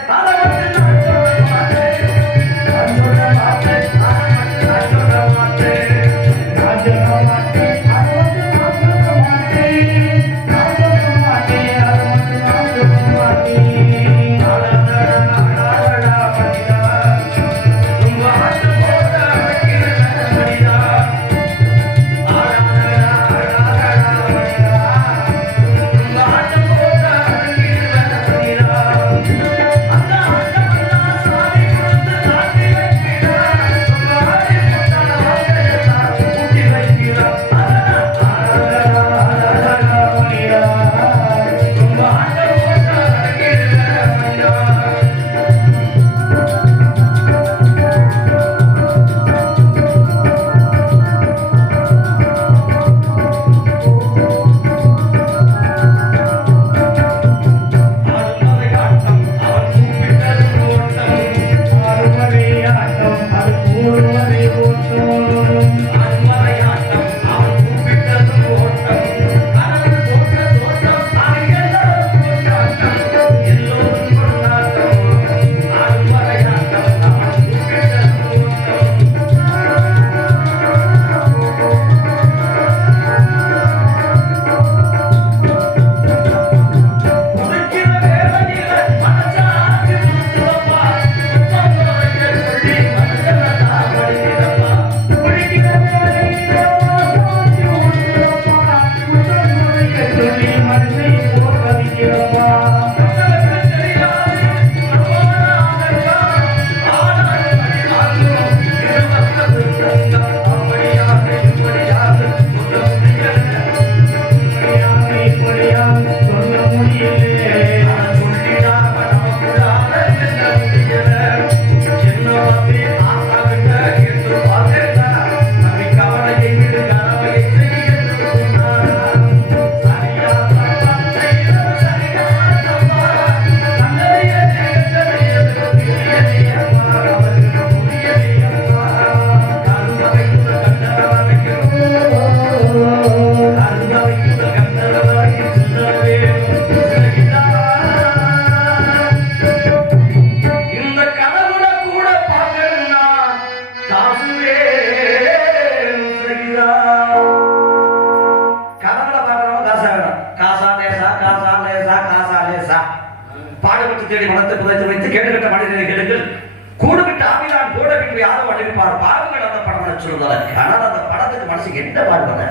திருப்பி யாரும் அழிப்பார் பாவங்கள் அந்த படம் சொல்லுவாங்க. ஆனால் அந்த படத்துக்கு மனசுக்கு என்ன பாடுவாங்க?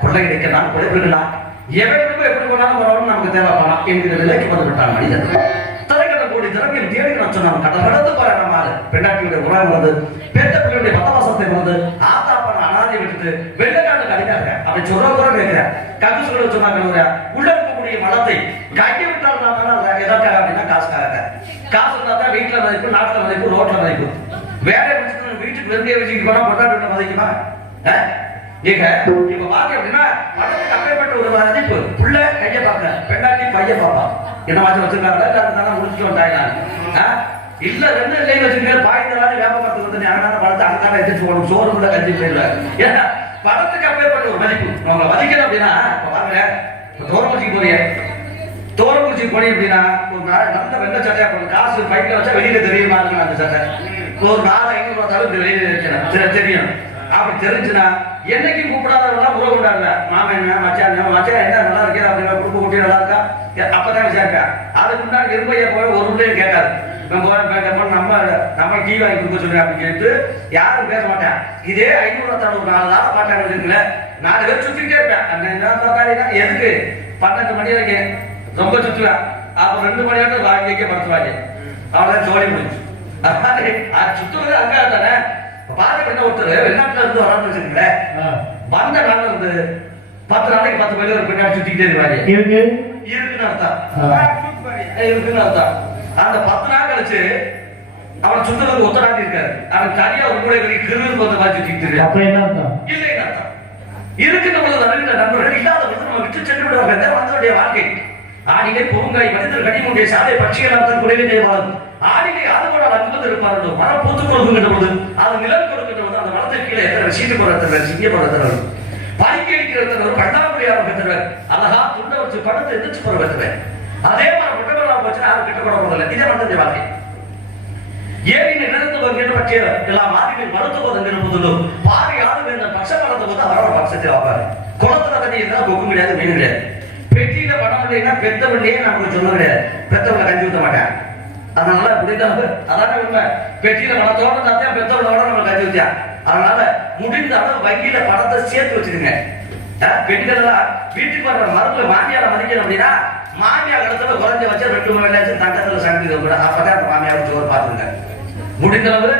கொள்ளை கிடைக்கலாம், கொலைப்பிடிக்கலாம், எவனுக்கும் எப்படி போனாலும் வரணும், நமக்கு தேவைப்படலாம் என்கிற நிலைக்கு வந்து விட்டான் மனிதன். தலைக்கடை கூடி திறமையில் தேடி நான் சொன்னான். கடந்து பாரு நம்ம பெண்ணாட்டியுடைய உறவு வந்து பெற்ற பிள்ளையுடைய பதவாசத்தை வந்து ஆத்தா பண்ண அனாதை விட்டுட்டு வெள்ளக்காட்டு கடிக்காங்க. அப்படி சொல்ற கூட கேட்கிறேன். ககு சொல்ல சொன்னாங்க, உள்ள இருக்கக்கூடிய மனத்தை கட்டி விட்டால் எதற்காக அப்படின்னா காசுக்காக. காசு இருந்தா தான் வீட்டுல மதிப்பு, நாட்டுல மதிப்பு, ரோட்ல மதிப்பு. வேலை முடிச்சுட்டு வீட்டுக்கு வெறுமையை வச்சுக்கிட்டு போனா பொட்டாட்டு மதிக்குமா? நீங்க இப்ப பாக்க அப்படின்னா பணத்துக்கு அப்பேற்பட்ட ஒரு மதிப்பு. புள்ள கைய பாக்க, பெண்ணாட்டி பைய பாப்பா. என்ன மாதிரி வச்சிருக்காங்க முடிச்சுட்டு வந்தாங்க. இல்ல ரெண்டு இல்லைன்னு வச்சுருக்க பாய்ந்தலான்னு வியாபாரத்துக்கு வந்து அழகான பணத்தை அழகான எதிர்த்து போகணும், சோறு கூட கஞ்சி போயிடுவாங்க. ஏன்னா பணத்துக்கு அப்பேற்பட்ட ஒரு மதிப்பு. உங்களை மதிக்கணும் அப்படின்னா பாருங்க, தோரங்குச்சிக்கு போறீங்க, தோரங்குச்சிக்கு போனீங்க அப்படின்னா ஒரு நாள் நல்ல வெள்ள சட்டையா போகணும். காசு பைக்கில் வச்சா வெளியில தெரியுமா அந்த சட்டை ஒரு 400-500 பார்த்தாலும் வெளியில இருக்கணும், தெரியும். அப்படி தெரிஞ்சுன்னா என்னைக்கு கூப்பிடாதவங்க உறவு கொண்டாடுங்க. மாமன் மச்சான் மச்சான் என்ன நல்லா இருக்கா அப்படின்னா குடும்ப குட்டி நல்லா இருக்கா அப்பதான் விசாரிக்கா. அதுக்கு முன்னாடி எருமையா போய் ஒரு ரூபாயும் கேட்காது. நம்ம டீ வாங்கி கொடுக்க சொல்றேன் அப்படின்னு சொல்லிட்டு யாரும் பேச மாட்டேன். இதே 500 ஒரு 4 நாள் பாட்டாங்க வச்சுக்கல, 4 பேர் சுத்திக்கிட்டே இருப்பேன். எதுக்கு 12 மணி வரைக்கும் ரொம்ப சுத்துவேன். அப்ப 2 மணி வரைக்கும் வாங்கிக்க படுத்துவாங்க. அவ்வளவுதான் ஜோடி முடிஞ்சு. அது சுத்துறது அங்க தானே. பாருங்க, ஒருத்தர் வெளிநாட்டுல இருந்து வரான்னு வச்சுக்கல, வந்த நாள் வந்து 10 நாளைக்கு 10 பேர் ஒரு பின்னாடி சுத்திக்கிட்டே இருப்பாரு. இருக்குன்னு அர்த்தம், இருக்குன்னு அர்த்தம். அந்த 10 நாள் கழிச்சு அவன் சுத்துறதுக்கு ஒத்தடாட்டி இருக்காரு. அவன் தனியா ஒரு கூட கிருமி வந்த மாதிரி சுத்திட்டு இல்லைன்னு அர்த்தம். இருக்குன்னு நண்பர்கள் இல்லாத வந்து நம்ம விட்டு சென்று விடுவாங்க. வந்தோடைய வாழ்க்கை ஆடிகை பொருங்காய் மனிதர் கனிமுடைய சாலை பட்சிகள் குறைவே வாழும். ஆடிகை அது கூட அன்பது இருப்பார்கள். மரம் பூத்து கொடுக்கின்ற போது அது நிலம் கொடுக்கின்ற போது அந்த மரத்திற்கு கீழே எத்தனை சீட்டு போடுறவர், சிங்க போடுறவர், பறிக்க வைக்கிறவர், கண்ணாமொழியாக வைக்கிறவர், அழகா துண்டை வச்சு படுத்து எதிர்த்து போற வைக்கிறவர். அதே மாதிரி முட்டமெல்லாம் போச்சுன்னா யாரும் கிட்ட போட போதில்லை. இதே மனதின் வாழ்க்கை ஏரியின் நிலத்து வங்கிட்டு பற்றிய எல்லா மாதிரிகள் மருத்துவதங்கிற போதிலும் பாரி யாரும் இந்த பட்ச மரத்தை போது அவரோட பட்சத்தை வைப்பாரு. குளத்துல தண்ணி இருந்தா கொக்கு கிடையாது, மீன் கிடையாது. பெட்டியில பணம் இல்லைன்னா பெத்தவள்ளையே நமக்கு சொல்ல கிடையாது. பெத்தவங்களை கஞ்சி ஊத்த மாட்டேன். அதனால புரியுதாங்க, அதான உண்மை. பெட்டியில பணத்தோட தான் பெத்தவளோட நம்ம கஞ்சி ஊத்தியா. அதனால முடிந்த அளவு வங்கியில பணத்தை சேர்த்து வச்சிருங்க. பெண்கள் எல்லாம் வீட்டுக்கு வர்ற மருத்துவ மாமியார மதிக்கணும் அப்படின்னா மாமியா இடத்துல குறைஞ்ச வச்சா 2 மணி தங்கத்துல சங்கிதம் கூட. அப்பதான் அந்த மாமியார் ஜோர் பாத்துருங்க. முடிந்தளவு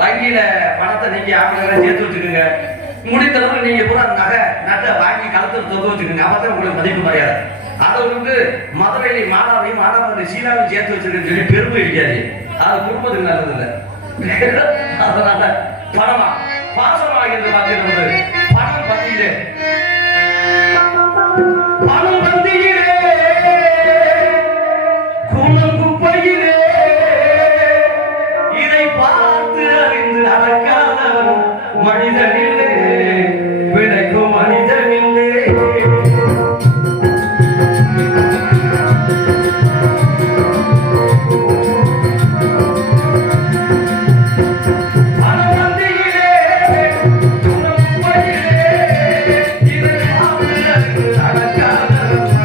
வங்கியில பணத்தை நீங்க ஆப்பிள சேர்த்து வச்சுக்கோங்க. முடிந்தளவு நீங்க கூட நகை நட்டை வாங்கி கலத்துல தொங்க வச்சுக்கோங்க. அப்பதான் உங்களுக்கு மதிப்பு மரியாதை. அதை வந்து மதுரையில மாணவரையும் மாணவரை சீனாவையும் சேர்த்து வச்சிருக்கேன்னு சொல்லி பெருமை இருக்காது. அது குடும்பத்துக்கு நல்லது இல்லை. அதனால பணமா பாசமாகிறது பார்த்துட்டு பணம் பத்தியிலே பணம் பந்தியிலே குணம் குப்பையிலே இதை பார்த்து அறிந்து நடக்காதவன் மனிதனில்லை, விளைக்கும் மனிதனில்லை. நடக்காதவன்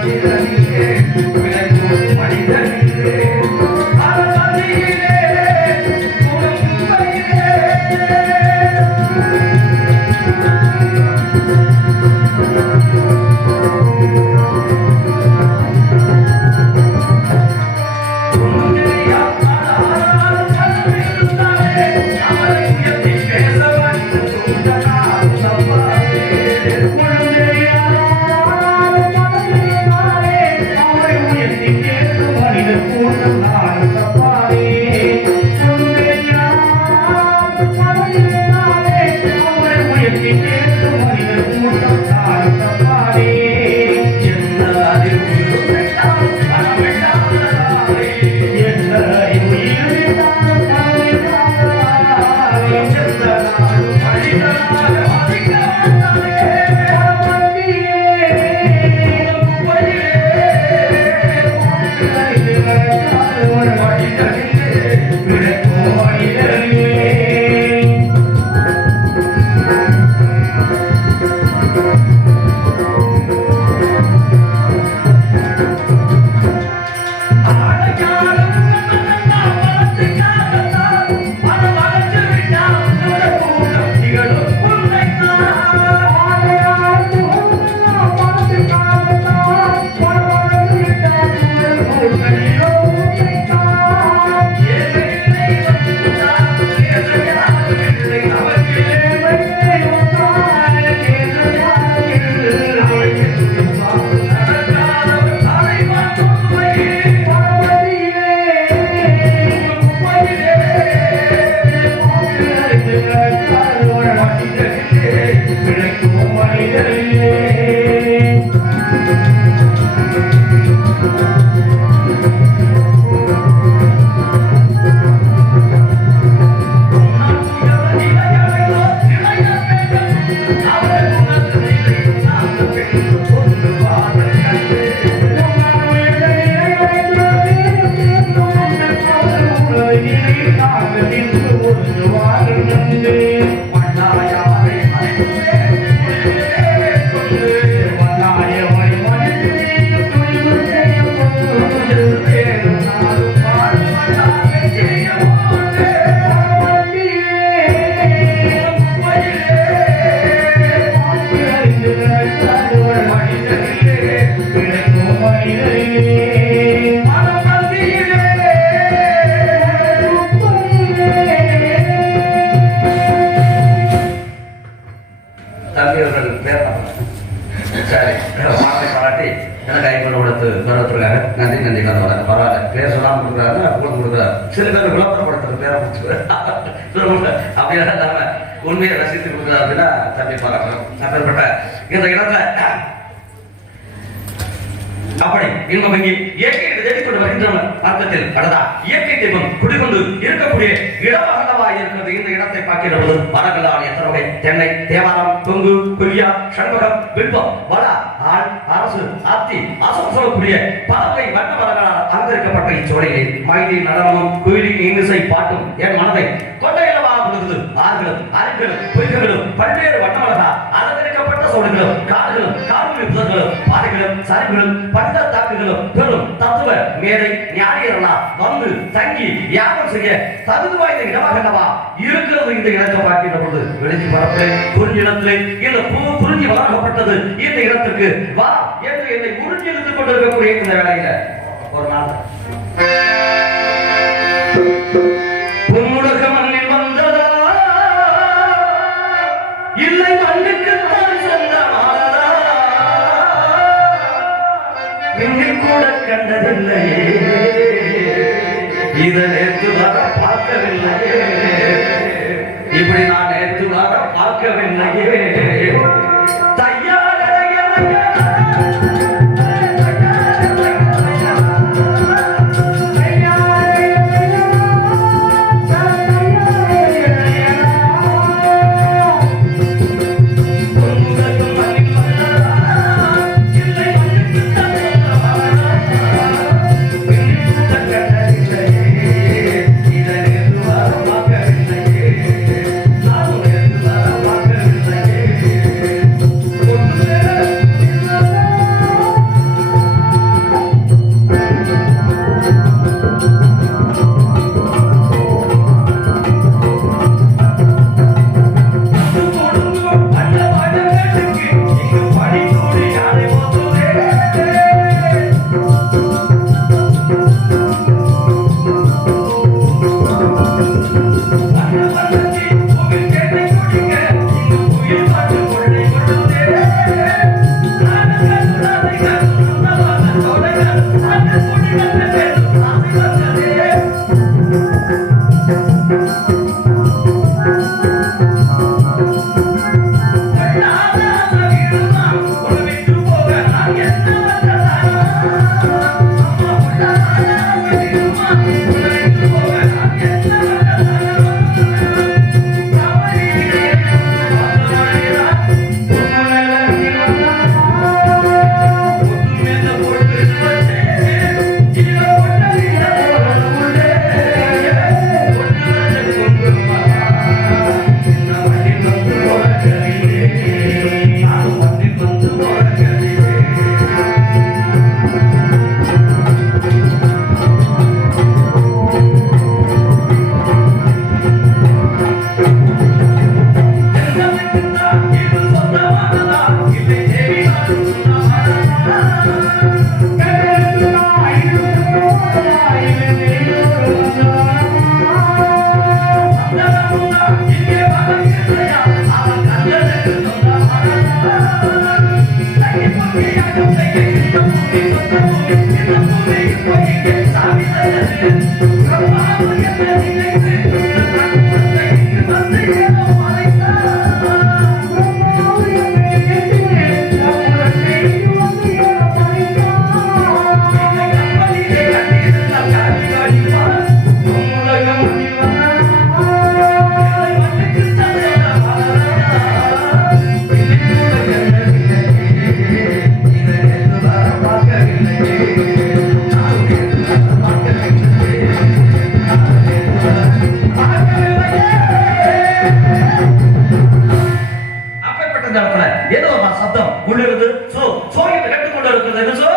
சில பேர் விளம்பரப்படுத்துற பேரை அப்படின்னா நம்ம உண்மையை ரசித்து கொடுக்குறா அப்படின்னா தம்பி பார்க்கணும். அப்பேற்பட்ட இந்த இடத்துல அப்படி இன்பம் இங்கே இயற்கை தேடிக்கொண்டு வருகின்ற அர்த்தத்தில் கடதா இயற்கை தெய்வம் குடிகொண்டு இருக்கக்கூடிய இடமாக இருக்கிறது. இந்த இடத்தை பார்க்கின்ற போது மரங்களால் எத்தனை வகை தென்னை, தேவாரம், கொங்கு, குரியா, சண்பகம், வில்பம், வடா, ஆள், அரசு, அத்தி, அசம் சொல்லக்கூடிய பல வகை வண்ண மரங்களால் அலங்கரிக்கப்பட்ட இச்சோலையை மைதி நடனமும் குயிலின் இன்னிசை பாட்டும் என் மனதை கொண்டையிலவாக கொடுக்குது. ஆறுகளும் அருவிகளும் பொய்களும் பல்வேறு வண்ணமலகா அலங்கரிக்கப்பட்ட சோலைகளும் காடுகளும் காவிரி புதர்களும் பாறைகளும் சரிவுகளும் பண்ட தாக்குகளும் பெரும் தத்துவ மேதை ஞானியர்களா வந்து தங்கி யாகம் செய்ய தகுதி வாய்ந்த இடமாக இருக்கிறது. இந்த இடத்தை பார்க்கின்ற பொழுது வெளிச்சி பரப்பிலே குறிஞ்சிடத்திலே இந்த குறிஞ்சி வளர்க்கப்பட்டது. இந்த இடத்துக்கு வா என்று என்னை உறிஞ்சி இழுத்துக் கொண்டிருக்கக்கூடிய இந்த வேலையில ஒரு நாள் பொன்முடக மண்ணில் வந்ததா இல்லை மண்ணுக்குத்தான் சொந்தமானதா என்னில் கூட கண்டதில்லையே இதை நேற்று வர பார்க்கவில்லையே இப்படி நான் நேற்று வர பார்க்கவில்லையே அப்பேற்பட்ட இந்த இடத்துல ஏதோ ஒரு சப்தம் உள்ளிருந்து சோகிட்டு கட்டுக்கொண்டு இருக்கிறது என்ன சோ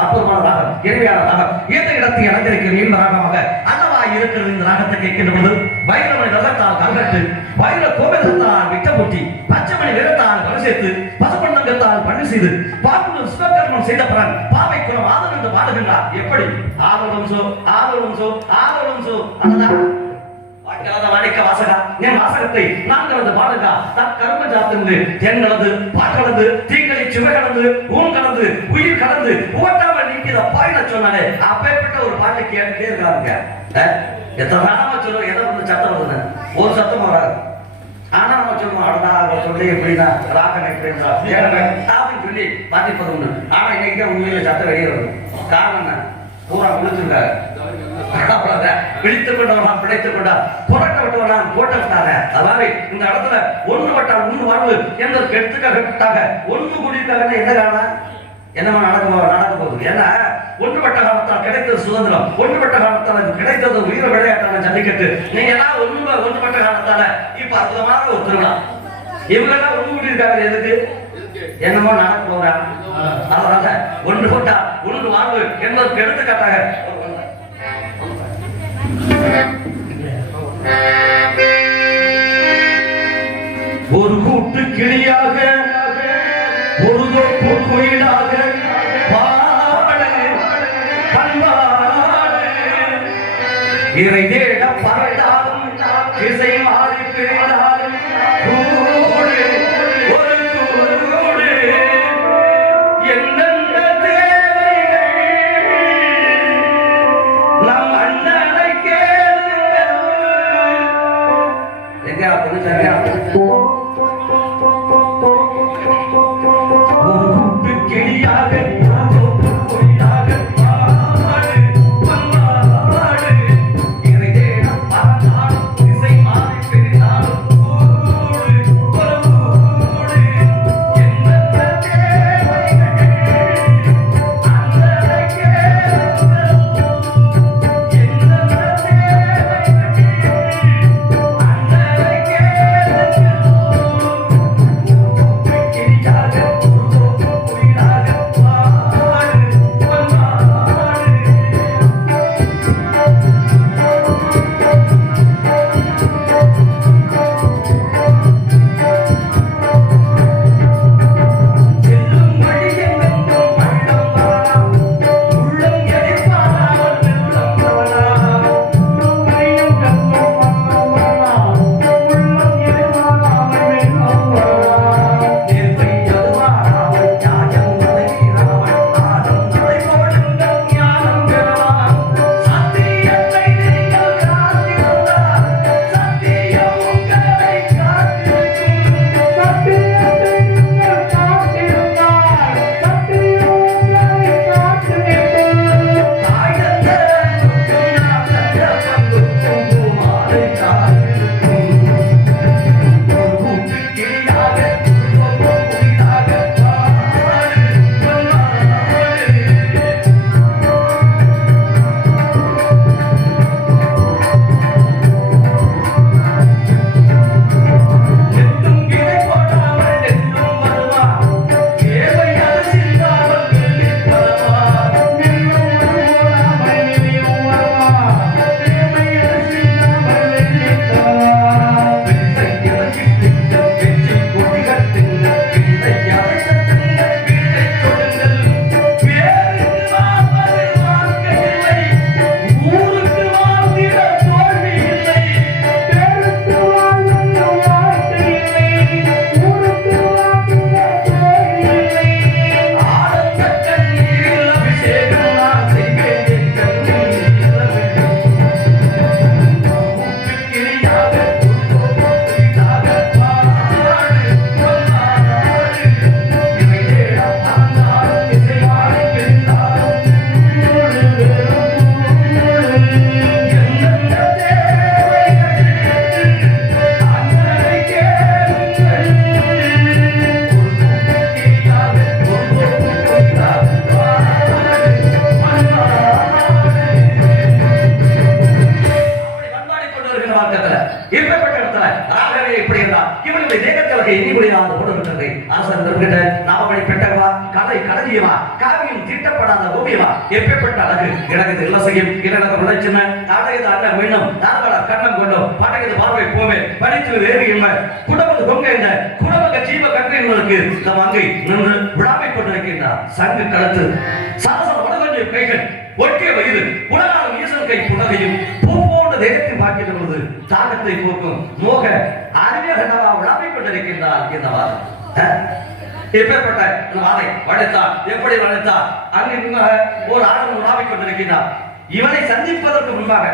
அற்புதமான ராகம், எளிமையான ராகம், எந்த இடத்தை அலங்கரிக்கும் இந்த ராகமாக அல்லவா இருக்கிறது. இந்த ராகத்தை கேட்கின்ற பொழுது வைரமணி ரகத்தால் கல்கட்டு, வைர கோவிலத்தால் விட்டமுட்டி, பச்சைமணி வீரத்தால் பரிசேத்து, பசுப்பண்ணங்கத்தால் பணி செய்து, பாக்குடன் சிவகர்மம் செய்த பலன் பாவை குலம் ஆதரவு என்று பாடுகின்றார். எப்படி ஆதரவும் சோ ஆதரவும் சோ ஆதரவும் சோ அதுதான் வாணிக்க வாசகா என் வாசகத்தை நான்களது பாடுகா தன் கர்ம ஜாத்திருந்து தென்களது பாட்டளந்து தீங்களை சுவை கலந்து ஊன் கலந்து உயிர் கலந்து ஓட்டாமல் நீக்கிற பாயின சொன்னாலே அப்பேற்பட்ட ஒரு பாட்டை கேட்டுட்டே இருக்காங்க. எத்தனை நாளமா சொல்லுவோம் எதை வந்து சத்தம் வருது ஒரு சத்தம் வராது. ஆனா நம்ம சொல்லுவோம் அடடா சொல்லி எப்படின்னா ராகன் எப்படின்னா அப்படின்னு சொல்லி பாதிப்பது ஒண்ணு. ஆனா இன்னைக்கு உண்மையில சத்தம் வெளியே வரும். காரணம் என்ன? பூரா குளிச்சிருக்காரு பிடித்துக் கொண்டவர்களாம் பிழைத்துக் கொண்டார் புரட்ட விட்டவர்களாம் போட்ட விட்டாங்க. அதாவது இந்த இடத்துல ஒன்று வட்டால் ஒன்று வாழ்வு என்பதற்கு எடுத்துக்காக ஒன்று கூடியிருக்காங்க. எந்த காரணம் என்னமா நடக்க போகுது? ஏன்னா ஒன்றுபட்ட காலத்தால் கிடைத்தது சுதந்திரம், ஒன்றுபட்ட காலத்தால் கிடைத்தது உயிர விளையாட்டான ஜல்லிக்கட்டு. நீங்க எல்லாம் ஒன்றுபட்ட காலத்தால இப்ப அற்புதமான ஒரு திருவிழா. இவங்க எல்லாம் ஒன்று கூடியிருக்காங்க எதுக்கு? என்னமோ நடக்க போறாங்க. அதனால ஒன்று போட்டா ஒன்று வாழ்வு என்பதற்கு எடுத்துக்காட்டாக ஒரு கூட்டு கிளியாக ஒரு தோப்பு கோயிலாக பாடு பண்பாடு இறை தேட பறந்தாலும் திசை மாறி பிரிந்தாலும் கூடு ஒரு கூடு என்னென்ன தேவைகள் நம் அண்ணனை கேளுங்கள். எங்க அப்படி சரியா இப்பேற்பட்ட இடத்துல ராகவே இப்படி இருந்தால் இவனுடைய தேகத்திற்கு எண்ணி முடியாத போடுகின்றது. அரசன் கிட்ட நாமபடி பெற்றவா, கலை களஞ்சியமா, காவியம் தீட்டப்படாத ஓவியமா, எப்பேற்பட்ட அழகு எனக்கு இல்ல செய்யும் எனக்கு உழைச்சின நாடகத்தை அண்ணன் மீண்டும் நாங்கள கண்ணம் கொண்டோம் பாடகத்தை பார்வை போமே படித்து வேறு என்ன குடும்பத்து கொங்க என்ன குடும்ப ஜீவ கண்களுக்கு நம் அங்கை நின்று விழாமை கொண்டிருக்கின்றார். சங்கு களத்து சாசன வடகொஞ்ச கைகள் ஒட்டிய வயிறு உலகாலும் ஈசன் கை புனகையும் பூவோட தேகத்தை பார்க்கின்ற பொழுது தாகத்தை போக்கும் மோக அறிவிய கண்டவா விழாமை கொண்டிருக்கின்றார். இந்த வாதம் எப்பேற்பட்ட வாதை வளைத்தார், எப்படி வளைத்தார்? அங்கு ஒரு ஆளுநர் விழாவை கொண்டிருக்கின்றார். இவனை சந்திப்பதற்கு முன்பாக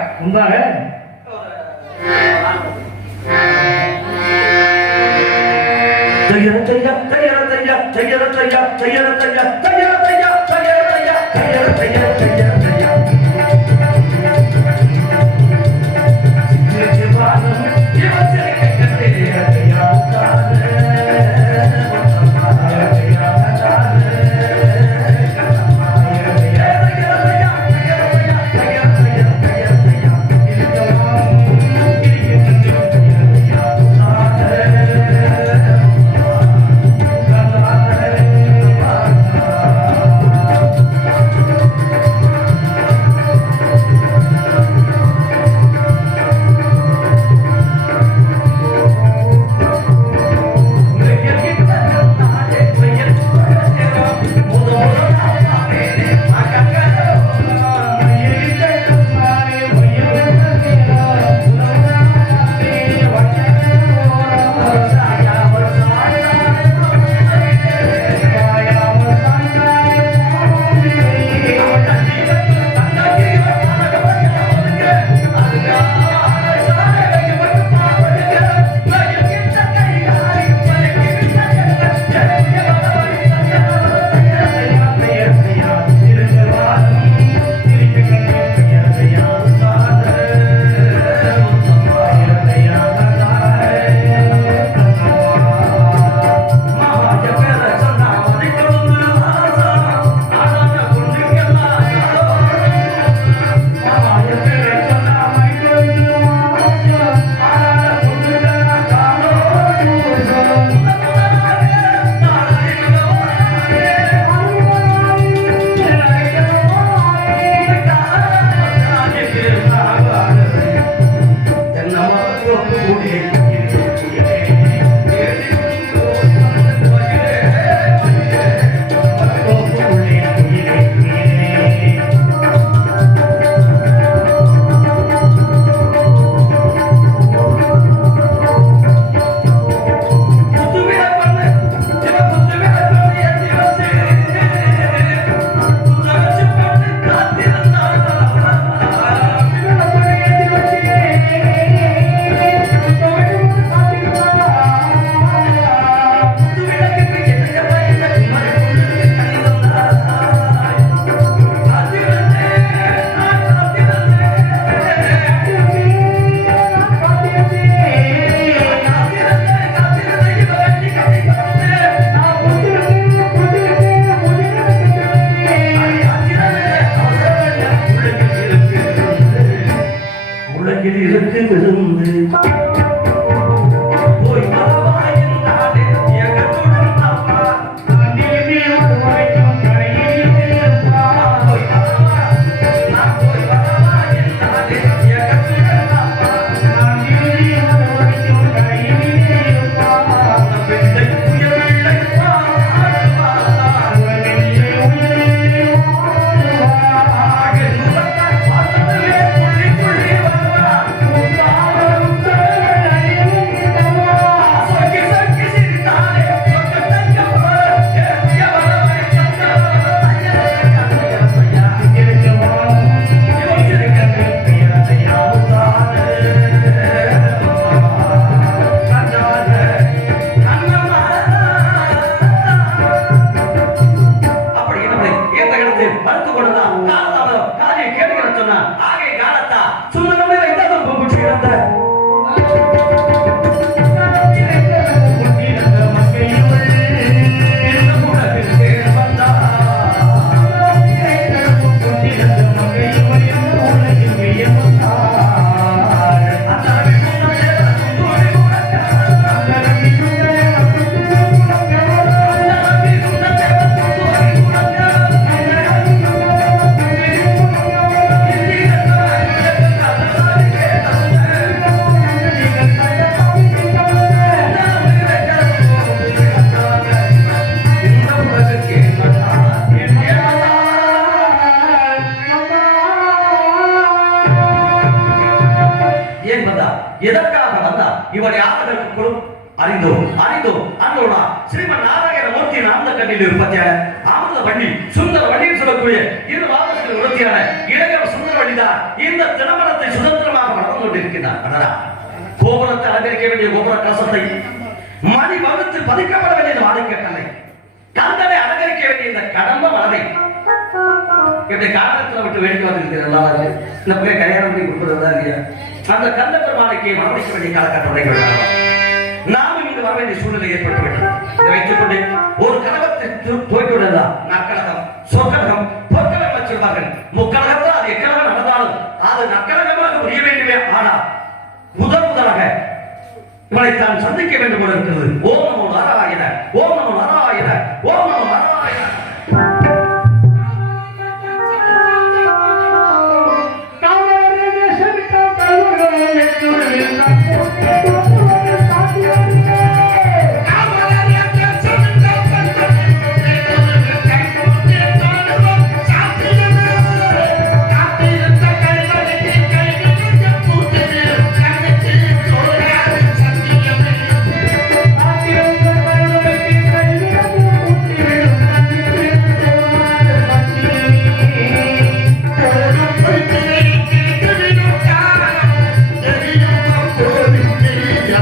வந்தார், எதற்காக வந்தார், இவரை யாருக்கு அறிந்தோம் அன்றோனா ஸ்ரீமன் நாராயண மூர்த்தி ஆனந்த கண்ணில் இருப்பத்தியான ஆனந்த வண்டி சுந்தர வண்டியில் சொல்லக்கூடிய இரு வாதத்தில் உறுதியான இளைஞர் சுந்தர வண்டிதான் இந்த திருமணத்தை சுதந்திரமாக நடந்து கொண்டிருக்கிறார். கோபுரத்தை அலங்கரிக்க வேண்டிய கோபுர கலசத்தை, மணி வகுத்து பதிக்கப்பட வேண்டிய வாழைக்கட்டளை, கந்தனை அலங்கரிக்க வேண்டிய இந்த கடம்ப மலரை இப்படி காரணத்துல விட்டு வேண்டி வந்திருக்கிறது. இந்த பிள்ளை கல்யாணம் பண்ணி கொடுப்பதா இல்லையா? அந்த கந்த பெருமாளைக்கு மரணிக்க வேண்டிய காலகட்டம் நாமும் இங்கு வர வேண்டிய சூழ்நிலை ஏற்பட்டுவிட்டது. இதை வைத்துக் கொண்டு ஒரு கழகத்தை துவக்கிவிடலாம். நற்கழகம், சொற்கழகம், பொற்கழகம் வச்சிருப்பார்கள். முக்கழகத்தில் அது எக்கழகம் நடந்தாலும் அது நற்கழகமாக புரிய வேண்டுமே. ஆனால் முதலாக இவனை தான் சந்திக்க வேண்டும் போல இருக்கிறது. ஓம் நமோ நாராயண, ஓம் நமோ நாராயண, ஓம் நமோ நாராயண. Yeah.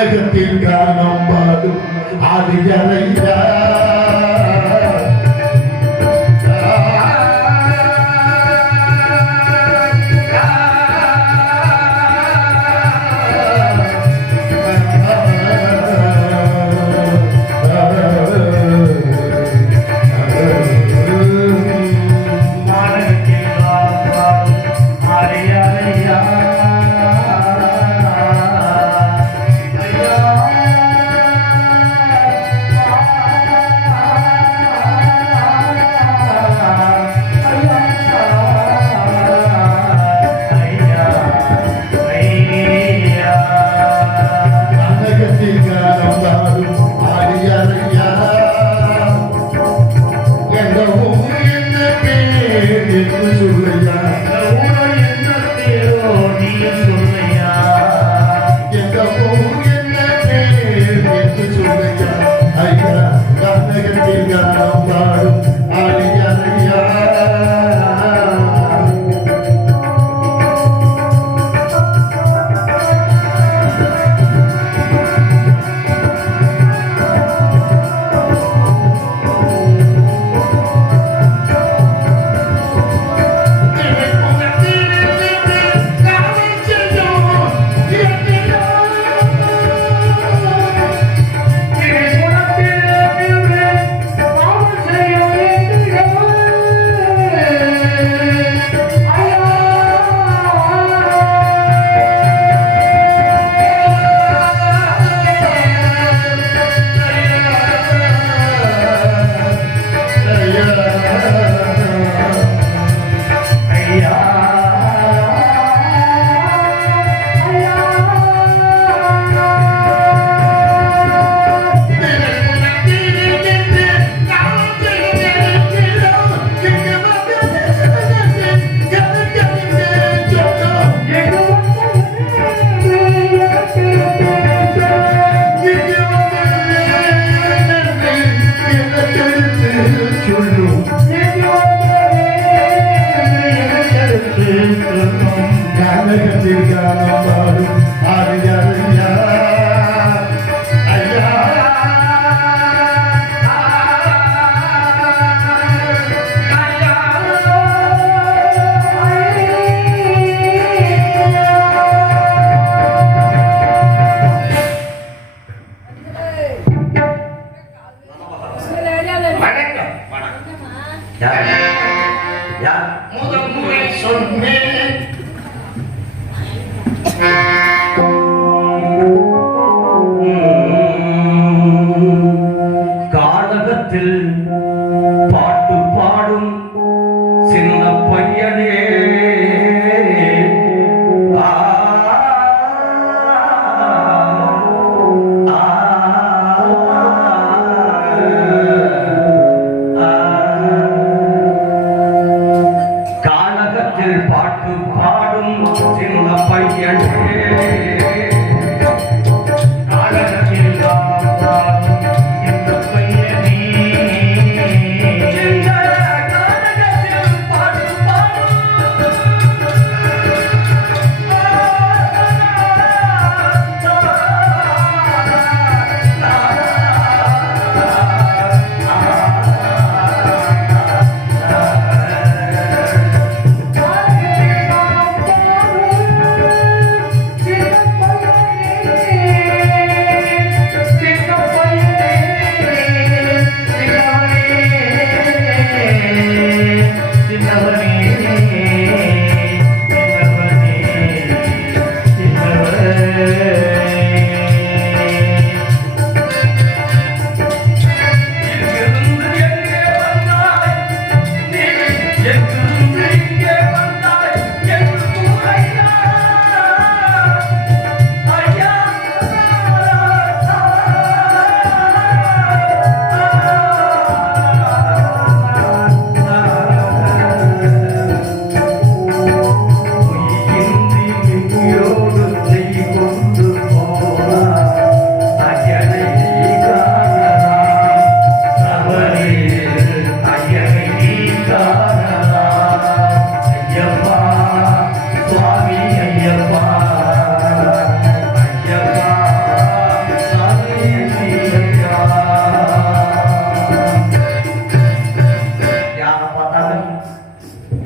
கனகத்தில் காலம் பாடும் ஆதிஜரையா பாட்டு பாடும் சின்ன பையனே கானகத்தில் பாட்டு பாடும் சின்ன பையனே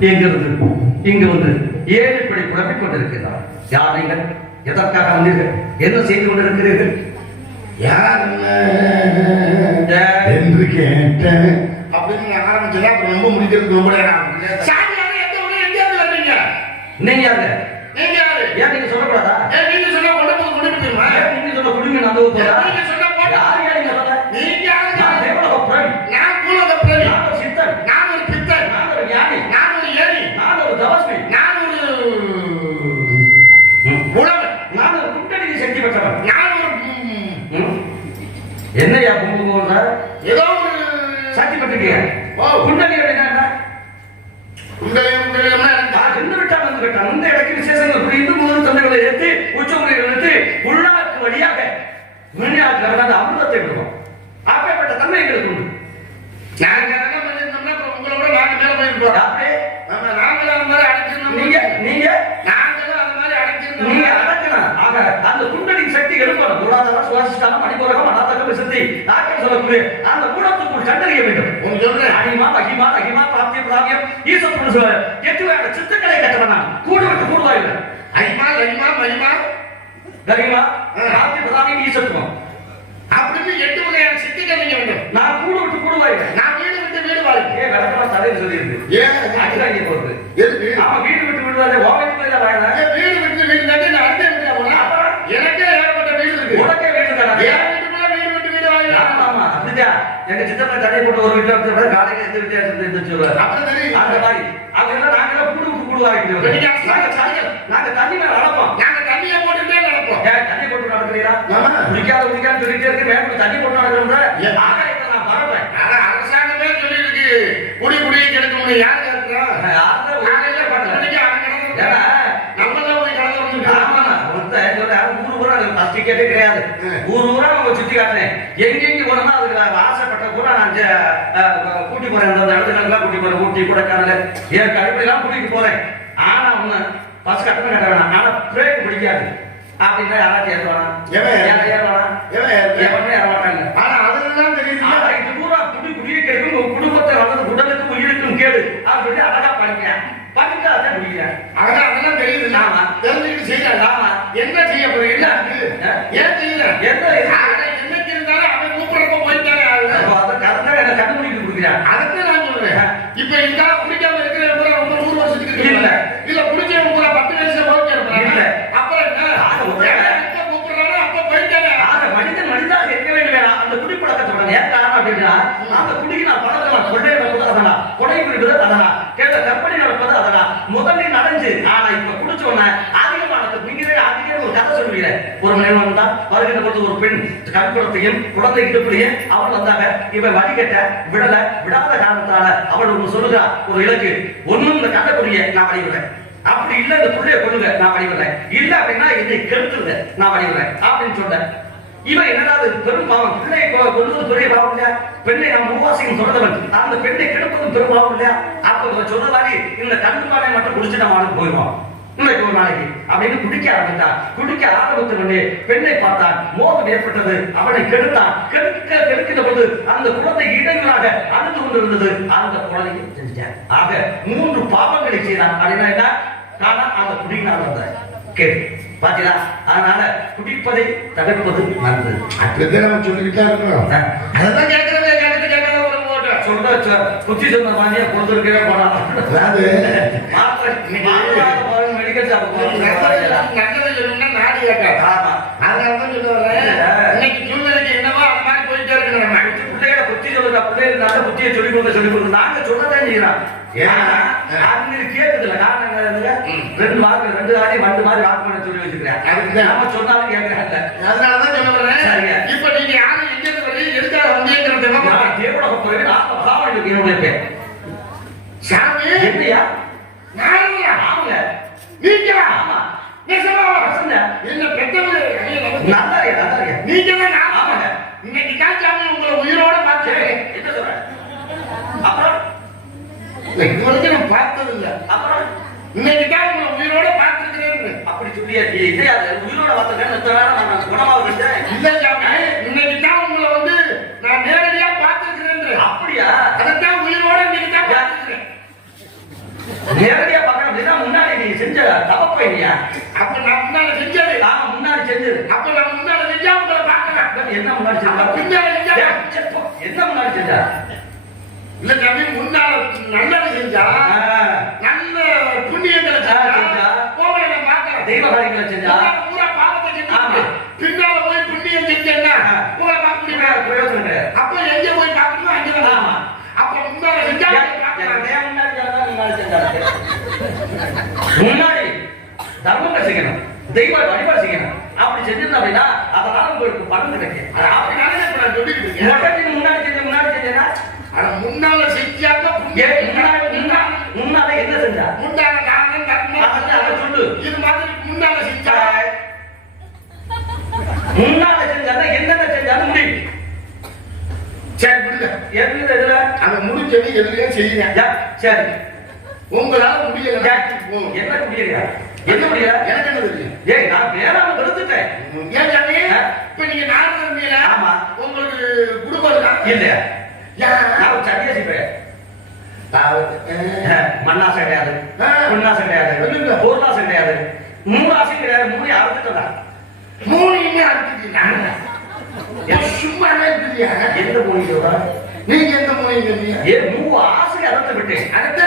எங்கிருந்து இங்கு வந்து ஏன் இப்படி குழப்பிக் கொண்டிருக்கிறார்? யார் நீங்கள்? எதற்காக வந்தீர்கள்? என்ன செய்து கொண்டிருக்கிறீர்கள்? யார் என்று கேட்டேன் அப்படின்னு ஆரம்பிச்சதா அப்புறம் ரொம்ப முடிக்கிறதுக்கு ரொம்ப நேரம். நீங்க யாரு? நீங்க யாரு? ஏன் நீங்க சொல்லக்கூடாதா? நீங்க சொன்னா கொண்டு போய் குடிப்பீங்களா? நீங்க சொல்ல குடிங்க நான் போறா. நீங்க சொன்னா யாரு நீங்க சொல்ல? நீங்க யாரு? நான் தேவலோக பிரவி. நான் பூலோக பிரவி. நான் ஒரு சித்தன். நான் ஒரு பித்தன். நான் ஒரு ஞானி. நான் ஒரு ஏணி. நான் ஒரு தவஸ்வி. நான் ஒரு உழவன். நான் ஒரு குண்டலினி சக்தி பெற்றவன். நான் ஒரு என்னையா கும்புற? ஏதோ ஒரு சக்தி பெற்றிருக்கீங்க. குண்டலி என்ன? குண்டலினா இருந்து விட்டால் வந்து விட்டான். இந்த இடக்கு விசேஷங்கள் புரிந்து முதல் தந்தைகளை ஏற்றி உச்சமுறையில் எடுத்து உள்நாட்டு வழியாக வெளிநாட்டில் அமிர்தத்தை விடுவோம். அப்பேற்பட்ட தன்மை எங்களுக்கு உண்டு. நாங்க என்ன பண்ணிருந்தோம்னா உங்களோட நாங்க மேல போயிருப்போம். அப்படியே நாங்களும் அந்த மாதிரி அடைச்சிருந்தோம். நீங்க நீங்க நாங்களும் அந்த மாதிரி அடைச்சிருந்தோம். நீங்க அடக்கணும். ஆக அந்த குண்டலின் சக்தி எழுப்பணும். பொருளாதாரம், சுவாசிஷ்டானம், மணிபூரகம், அநாதகம், விசத்தி, நாட்கள் சொல்லக்கூடிய அந்த குணத்துக்குள் கண்டறிய வேண்டும். உங்களுக்கு சொல்றேன். அனிமா, மகிமா, ரகிமா, பிராப்தியம், பிராகியம், ஈசப்புன்னு சொல்ல எட்டு வேற சித்துக்களை கட்டவனா கூடு விட்டு கூடுவாயில்லை. அய்மா, லய்மா, மகிமா, ரகிமா, பிராப்தி, பிராகியம், ஈசத்துவம் அப்படின்னு 8 வகையான சித்துக்கள் நீங்க வேண்டும். நான் கூடு விட்டு கூடுவாயில்லை. நான் வீடு விட்டு வீடு வாழ்க்கை. ஏன் விளக்கமா தடைன்னு சொல்லியிருக்கு? ஏன் அடிக்காங்க போகுது. எதுக்கு? ஆமா, வீடு விட்டு விடுவாங்க. ஓமைக்குள்ள வாழ வீடு விட்டு வீடு கட்டி நான் அடுத்த வீட்டுல போனா எனக்கே ஏகப்பட்ட வீடு இருக்கு. உனக்கே வீடு தானே? என் வீட்டுக்குள்ள வீடு விட்டு வீடு வாழ்க்கை. ஆமா, அப்படிதான். எங்க சித்தப்பா தடை போட்டு ஒரு வீட்டுல வந்து காலையில எந்த வித்தியாசத்தை இருந்து சொல்லுவாரு. அப்புறம் தெரியும். அந்த மாதிரி அதெல்லாம் நாங்க கூடு விட்டு கூடுவாங்க. நாங்க தண்ணி மேல அளப்போம். நாங்க தண்ணியை போட்டுட்டே நடப்போம். ஏன் தண்ணி போட்டு நடக்கிறீங்களா? ஆமா. குடிக்காத சொல்லிட்டே இருக்கு. மேல தண்ணி போட்டு நடக்கிறோம்ல. ஆகாயத்தை நான் பரப்பேன். ஆனா அரசாங்கமே சொல்லிருக்கு குடி குடியை கெடுக்க முடியும். யாரு கேட்கிறா? காலையில 10 மணிக்கு அவன் கிடந்து நம்மளாம் போய் கடந்து டிக்கெட்டே கிடையாது. ஊர் ஊரா நம்ம சுத்தி காட்டுறேன். எங்கெங்க போனோம்னா அதுக்கு ஆசைப்பட்ட கூட நான் கூட்டி போறேன். அந்த இடத்துலாம் கூட்டி போறேன். ஊட்டி, கொடைக்கானல், ஏன் கடுப்பெல்லாம் கூட்டிட்டு போறேன். ஆனா ஒண்ணு பஸ் கட்டணம் கட்ட வேணாம். ஆனா பிரேக் பிடிக்காது அப்படின்னா யாராச்சும் ஏறுவானா? ஏறுவானா? எவனே ஏற மாட்டாங்க. ஆனா அதெல்லாம் தெரியுது. ஆனா இது பூரா குடியே கேட்கும். உங்க குடும்பத்தை வளர்ந்து உடலுக்கும் உயிருக்கும் கேடு அப்படின்னு அழகா பண்ணிக்கிறேன். பண்ணிட்டு அதான் குடிக்கிறேன். அதெல்லாம் தெரியுது. ஆமா, தெரிஞ்சுக்கிட்டு செய்யலாம். ஆமா, என்ன செய்ய போறீங்க? ஏன் செய்யல? என்னைக்கு இருந்தாலும் அவன் கூப்பிடறப்ப போயிட்டாரு. அதை கரெக்டா என்ன கண்டுபிடிக்க கொடுக்குறேன். அதுக்கு நான் சொல்றேன். இப்ப இதுக்காக குடிக்காம இருக்கிற பூரா ரொம்ப 100 வருஷத்துக்கு இல்ல இல்ல குடிச்சவங்க பூரா 10 வயசுல போயிட்டு இருப்பாங்க. இல்ல. அப்புறம் என்ன கூப்பிடுறாங்க அப்ப போயிட்டாங்க. மனிதன் மனிதாக இருக்க வேண்டும். அந்த குடிப்பழக்கத்தை ஏன் காரணம் அப்படின்னா அந்த குடிக்கு நான் பழக்கம் கொள்ளை நடப்பது அதனா, கொடை பிடிப்பது அதனா, கற்பனை நடப்பது அதனா, முதலில் நடந்து. ஆனா இப்ப குடிச்ச உடனே அதிகமானது நீங்களே அதிக ஒரு கதை சொல்லுவீங்க. ஒரு மனிதன் வந்தா வருகின்ற பொழுது ஒரு பெண் கற்புறத்தையும் குழந்தை இடுப்பிலையும் அவள் வந்தாங்க. இவன் வடிகட்ட விடாத காரணத்தால அவள் ஒண்ணு சொல்லுறா. ஒரு இலக்கு ஒண்ணும் இந்த கண்டக்கூடிய நான் வடிவிடுறேன். அப்படி இல்ல இந்த புள்ளைய கொள்ளுங்க நான் வடிவிடுறேன். இல்ல அப்படின்னா இதை கெடுத்துருங்க நான் வடிவிடுறேன் அப்படின்னு சொன்னேன். இவன் என்னடா பெரும் பாவம். பிள்ளையை கொள்வது பெரிய பாவம் இல்லையா? பெண்ணை நாம் உருவாசிக்கும் சொல்றவன் அந்த பெண்ணை கெடுப்பதும் பெரும் பாவம் இல்லையா? அப்ப சொல்ற மாதிரி இந்த கண்டுபானை மட்டும் குடிச்சு நம்ம ஆளுக்கு போயிடுவோம். இன்னைக்கு ஒரு நாளைக்கு அப்படின்னு குடிக்க ஆரம்பித்தான். குடிக்க ஆரம்பித்த உடனே பெண்ணை பார்த்தான். மோகம் ஏற்பட்டது. அவனை கெடுத்தான். கெடுக்கின்ற பொழுது அந்த குழந்தை இடையூறாக அழுது கொண்டிருந்தது. அந்த குழந்தையை செஞ்சுட்டான். ஆக 3 பாவங்களை செய்தான். அப்படின்னா என்ன? அந்த குடியினால் வந்த கேடு பாத்தீங்களா? அதனால குடிப்பதை தவிர்ப்பது நல்லது. அப்படிதான் நம்ம சொல்லிக்கிட்டே இருக்கோம். அதான் கேட்கறதே கேட்கறத ஒரு போட்டு சொல்ற குச்சி சொன்ன மாதிரியே கொடுத்துருக்கவே போலாம். அதாவது மெடிக்கல் ஷாப் நல்லது சொல்லணும்னா நாடு கேட்காது. ஆமா, அதனாலதான் சொல்லுவாங்க இன்னைக்கு சூழ்நிலைக்கு என்னவோ அந்த மாதிரி போயிட்டே இருக்கணும். பிள்ளைகளை புத்தி சொல்லுங்க. பிள்ளைகளுக்கு புத்தியை சொல்லிக் கொடுங்க. நாங்க சொல்லதான் செய்யலாம். கேட்குதுல காரணம் 2 வாக்கு 2 ஆடி 2 மாதிரி வாக்குமூலம் சொல்லி வச்சுக்கிறேன். அதுக்கு நம்ம சொன்னாலும் கேட்கறாங்க. அதனாலதான் சொல்லுறேன். இப்ப நீங்க யாரு எங்க இருந்து வரீங்க, எதுக்காக வந்தீங்கறது தேவலோக போறேன். நான் சாவடிக்கு என்னுடைய பேர் சாமி. என்னையா? நானுங்களா? ஆமாங்க. நீங்களா? ஆமா. நிஜமாவா? என்ன பெத்தவங்க நல்லாரியா? நீங்க தான். ஆமாங்க. இன்னைக்கு தான் சாமி உங்களை உயிரோட பார்த்தேன். என்ன சொல்ற? அப்புறம் உங்களுக்கு நான் பார்த்தது இல்ல. அப்புறம் இன்னைக்கு தான் உங்களை உயிரோட பார்த்துக்கிறேன். அப்படி சொல்லியா? உயிரோட பார்த்துக்கிறேன். குணமாக இல்ல சாமி, இன்னைக்கு தான் உங்களை வந்து நான் நேரடியா பார்த்துக்கிறேன். அப்படியா? அதைத்தான் உயிரோட இன்னைக்கு தான் பார்த்துக்கிறேன். தவப்பையா? அப்ப நான் முன்னால செஞ்சது. நான் முன்னாடி செஞ்சது. அப்ப நான் முன்னால செஞ்சா உங்களை பார்க்கலாம். என்ன முன்னாடி செஞ்சா? பின்னால செஞ்சா என்ன முன்னாடி செஞ்சா? இல்ல தம்பி, முன்னால நல்லது செஞ்சா நல்ல புண்ணியங்களை செஞ்சா கோவிலை நான் பார்க்கலாம். தெய்வ காரியங்களை செஞ்சா பூரா பாவத்தை செஞ்சா பின்னால போய் புண்ணியம் செஞ்சேன்னா உங்களை பார்க்க முடியாது. பிரயோஜனம் கிடையாது. அப்ப எங்க போய் பார்க்கணும் அங்கதான். ஆமா. அப்ப முன்னால செஞ்சா முன்னாடி தர்மங்கள் செய்யணும், தெய்வ வழிபாடு செய்யணும். அப்படி செஞ்சிருந்தா அப்படின்னா அதனால உங்களுக்கு பலன் கிடைக்கும். முன்னாடி செஞ்சா ஆனா முன்னால செஞ்சாங்க முன்னால என்ன செஞ்சா? முன்னால தானம் அதை சொல்லு. இது மாதிரி முன்னால செஞ்சா முன்னால செஞ்சாங்க என்னென்ன செஞ்சாலும் முடியும். சரி விடுங்க. எதுல இதுல அந்த முடிஞ்சது எதுலையும் செய்யுங்க. சரி, உங்களால முடியல. என்ன முடியலையா? என்ன முடியல? எனக்கு என்ன தெரியும்? ஏய், நான் வேணாம கருத்துட்டேன். ஏன் சாமி? இப்ப நீங்க நாரதர் இருந்தீங்க. ஆமா. உங்களுக்கு குடும்பம் இருக்கா? இல்லையா? நான் ஒரு சன்னியாசி பேர். மண்ணாசை கிடையாது, பொன்னாசை கிடையாது, பொருளாசை கிடையாது, 3 ஆசை கிடையாது. 3 அறுத்துட்டா 3 அறுத்துட்டீங்க. சும்மாவே இருக்குதியா? எந்த மூலிகை? நீங்க எந்த மூலிகை? 3 ஆசை அறுத்து விட்டேன். அடுத்த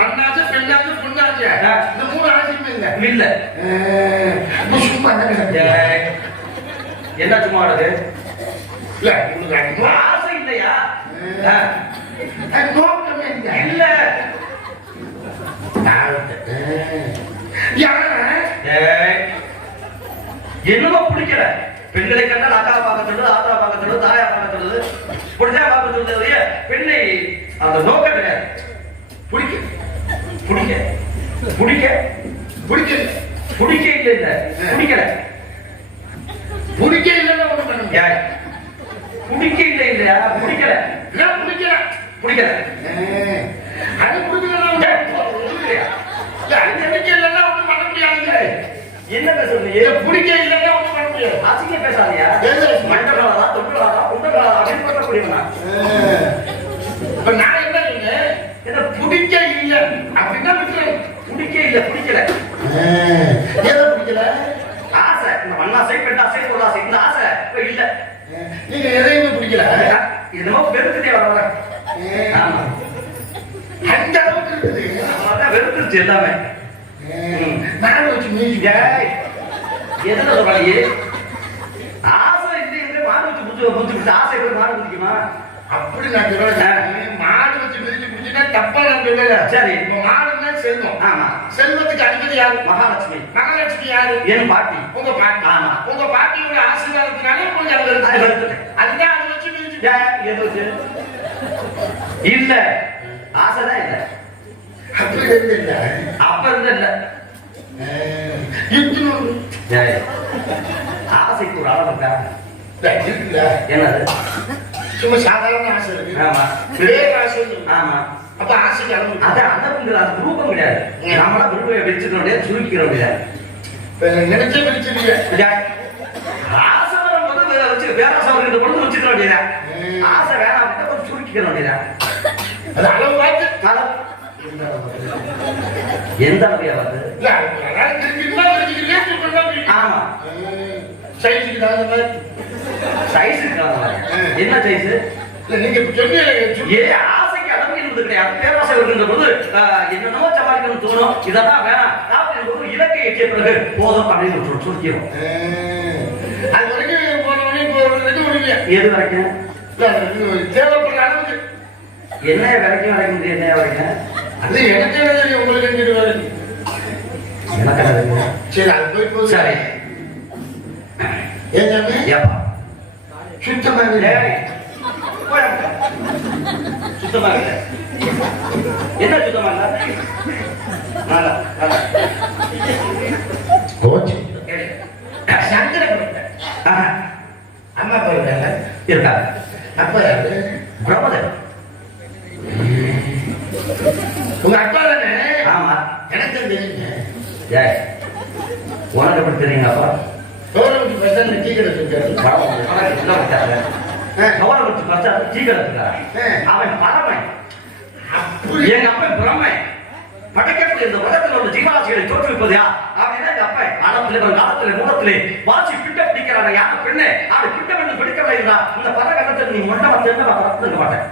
மண்ணாசை, பெண்ணாசை, பொன்னாசை, இந்த 3 ஆசையுமே இல்ல. இல்ல. சும்மா என்ன சும்மா ஆடுது? இல்ல உங்களுக்கு ஆசை இல்லையா? நோக்கமே இல்ல. என்னமோ பிடிக்கல. பெண்களை கண்டால் அக்காவை பார்க்க சொல்றது, ஆத்தா பார்க்க சொல்றது, தாயா பார்க்க சொல்றது, பிடிச்சா பார்க்க சொல்றது. பெண்ணை அந்த நோக்கம் கிடையாது. பிடிக்க பிடிக்க பிடிக்க பிடிக்க பிடிக்க இல்ல இல்ல பிடிக்கல. பிடிக்க இல்லைன்னா ஒண்ணு பண்ணுங்க. பிடிக்க இல்ல இல்லையா? பிடிக்கல. பிடிக்கல பிடிக்கல. அது பிடிக்கல. பிடிக்க இல்லைன்னா ஒண்ணு பண்ண முடியாது. என்ன பேசுறீங்க? பிடிக்க இல்லைன்னா ஒண்ணு பண்ண முடியாது. அசிங்க பேசாதியா? மண்டலாதா தொண்டலாதா குண்டலாதா அப்படின்னு பண்ணக்கூடியவனா? இப்ப நான் என்ன சொன்னேன்? என்ன பிடிக்க இல்ல அப்படின்னா விட்டுறேன். பிடிக்க இல்ல பிடிக்கல. எதை பிடிக்கல? ஆசை. இந்த மண்ணாசை, பெண்ணாசை, பொருளாசை, இந்த ஆசை இப்ப இல்ல. நீங்க எதையுமே பிடிக்கல. என்னமோ வெறுத்துட்டே வர வர. ஆமா, அந்த அளவுக்கு இருக்குது. அதான் வெறுத்துருச்சு எல்லாமே. நான் வச்சு மீன் எதுல சொல்றாங்க? ஆசை இல்லை, மாடு வச்சு புடிச்சு ஆசை மாடு பிடிக்குமா? அப்படி நான் சொல்றேன். மாடு வச்சு மிதிச்சு பிடிச்சுன்னா தப்பா நான் சொல்லல. சரி, மாடுன்னா செல்வம். ஆமா. செல்வத்துக்கு அதிபதி யாரு? மகாலட்சுமி. மகாலட்சுமி யாரு? என் பாட்டி. உங்க பாட்டி. ஆமா. உங்க பாட்டியோட ஆசீர்வாதத்தினால உங்களுக்கு அதுதான் அதை வச்சு மிதிச்சு. எது வச்சு? இல்ல, ஆசைதான் இல்ல. அப்படி இருந்து இல்ல. அப்ப இருந்து இல்ல. ஆசைக்கு ஒரு அளவு இருக்கா? என்னது? சும்மா சாதாரண ஆசை இருக்கு. ஆமா. ஆசை. ஆமா. அப்ப ஆசைக்கு அளவு. அதான் அந்த ரூபம் கிடையாது. நம்மளா விருப்பம் வச்சுக்க முடியாது, சுருக்கிற முடியாது. நினைச்சே பிடிச்சிருக்கீங்க. ஆசை வரும்போது வச்சு பேராசை வருகின்ற பொழுது வச்சுக்க வேண்டியதா? ஆசை வேணாம் அப்படின்னா கொஞ்சம் சுருக்கிக்க வேண்டியதா? அது அளவு பார்த்து எந்த அளவையா வருது? ஆமா, சைஸுக்கு தகுந்த மாதிரி. சைஸுக்கு தகுந்த மாதிரி. என்ன சைஸ்? நீங்க சொன்னீங்க. ஆசைக்கு அளவு இருந்தது கிடையாது. பேராசை வருகின்ற பொழுது என்னென்னமோ சமாளிக்கணும்னு தோணும். இதெல்லாம் வேணாம் அப்படின்னு இலக்கை எட்டிய பிறகு போதும் அப்படின்னு சுருக்கிறோம். அது வரைக்கும் போனவனே எது வரைக்கும்? தேவைப்படுற அளவுக்கு. என்ன வரைக்கும் வரைக்கும் முடியும்? என்ன வரைக்கும்? அது எனக்கு என்ன தெரியும், உங்களுக்கு எங்கிட்டு வரைக்கும். எனக்கு என்ன தெரியும்? சரி, அது போய் போகுது. சரி, ஏப்பா சுத்தமா சுத்தமா இல்ல. என்ன சுத்தமா இல்ல? அம்மா போயிருக்காங்க இருக்கா? அப்பா யாரு? பிரம்மதேவன். உங்க அப்பா தானே? ஆமா, எனக்கு தெரியுங்க. உனக்கு எப்படி தெரியுங்க? அப்பா கவர்மெண்ட் பஸ் டீ கடை இருக்காரு. அவன் பரமன். எங்க அப்பன் பிரம்மன். படைக்கக்கூடிய இந்த உலகத்தில் உள்ள ஜீவாசிகளை தோற்றுவிக்க கொடுப்பதா அப்படின்னா எங்க அப்பா காலத்துல காலத்துல மூலத்திலே வாசி பிட்ட பிடிக்கிறாங்க யார பெண்ணு அது பிட்ட பண்ணி பிடிக்கவில்லை இருந்தா இந்த பல கட்டத்தில் நீ மொட்டை வந்து என்ன பார்க்க மாட்டேன்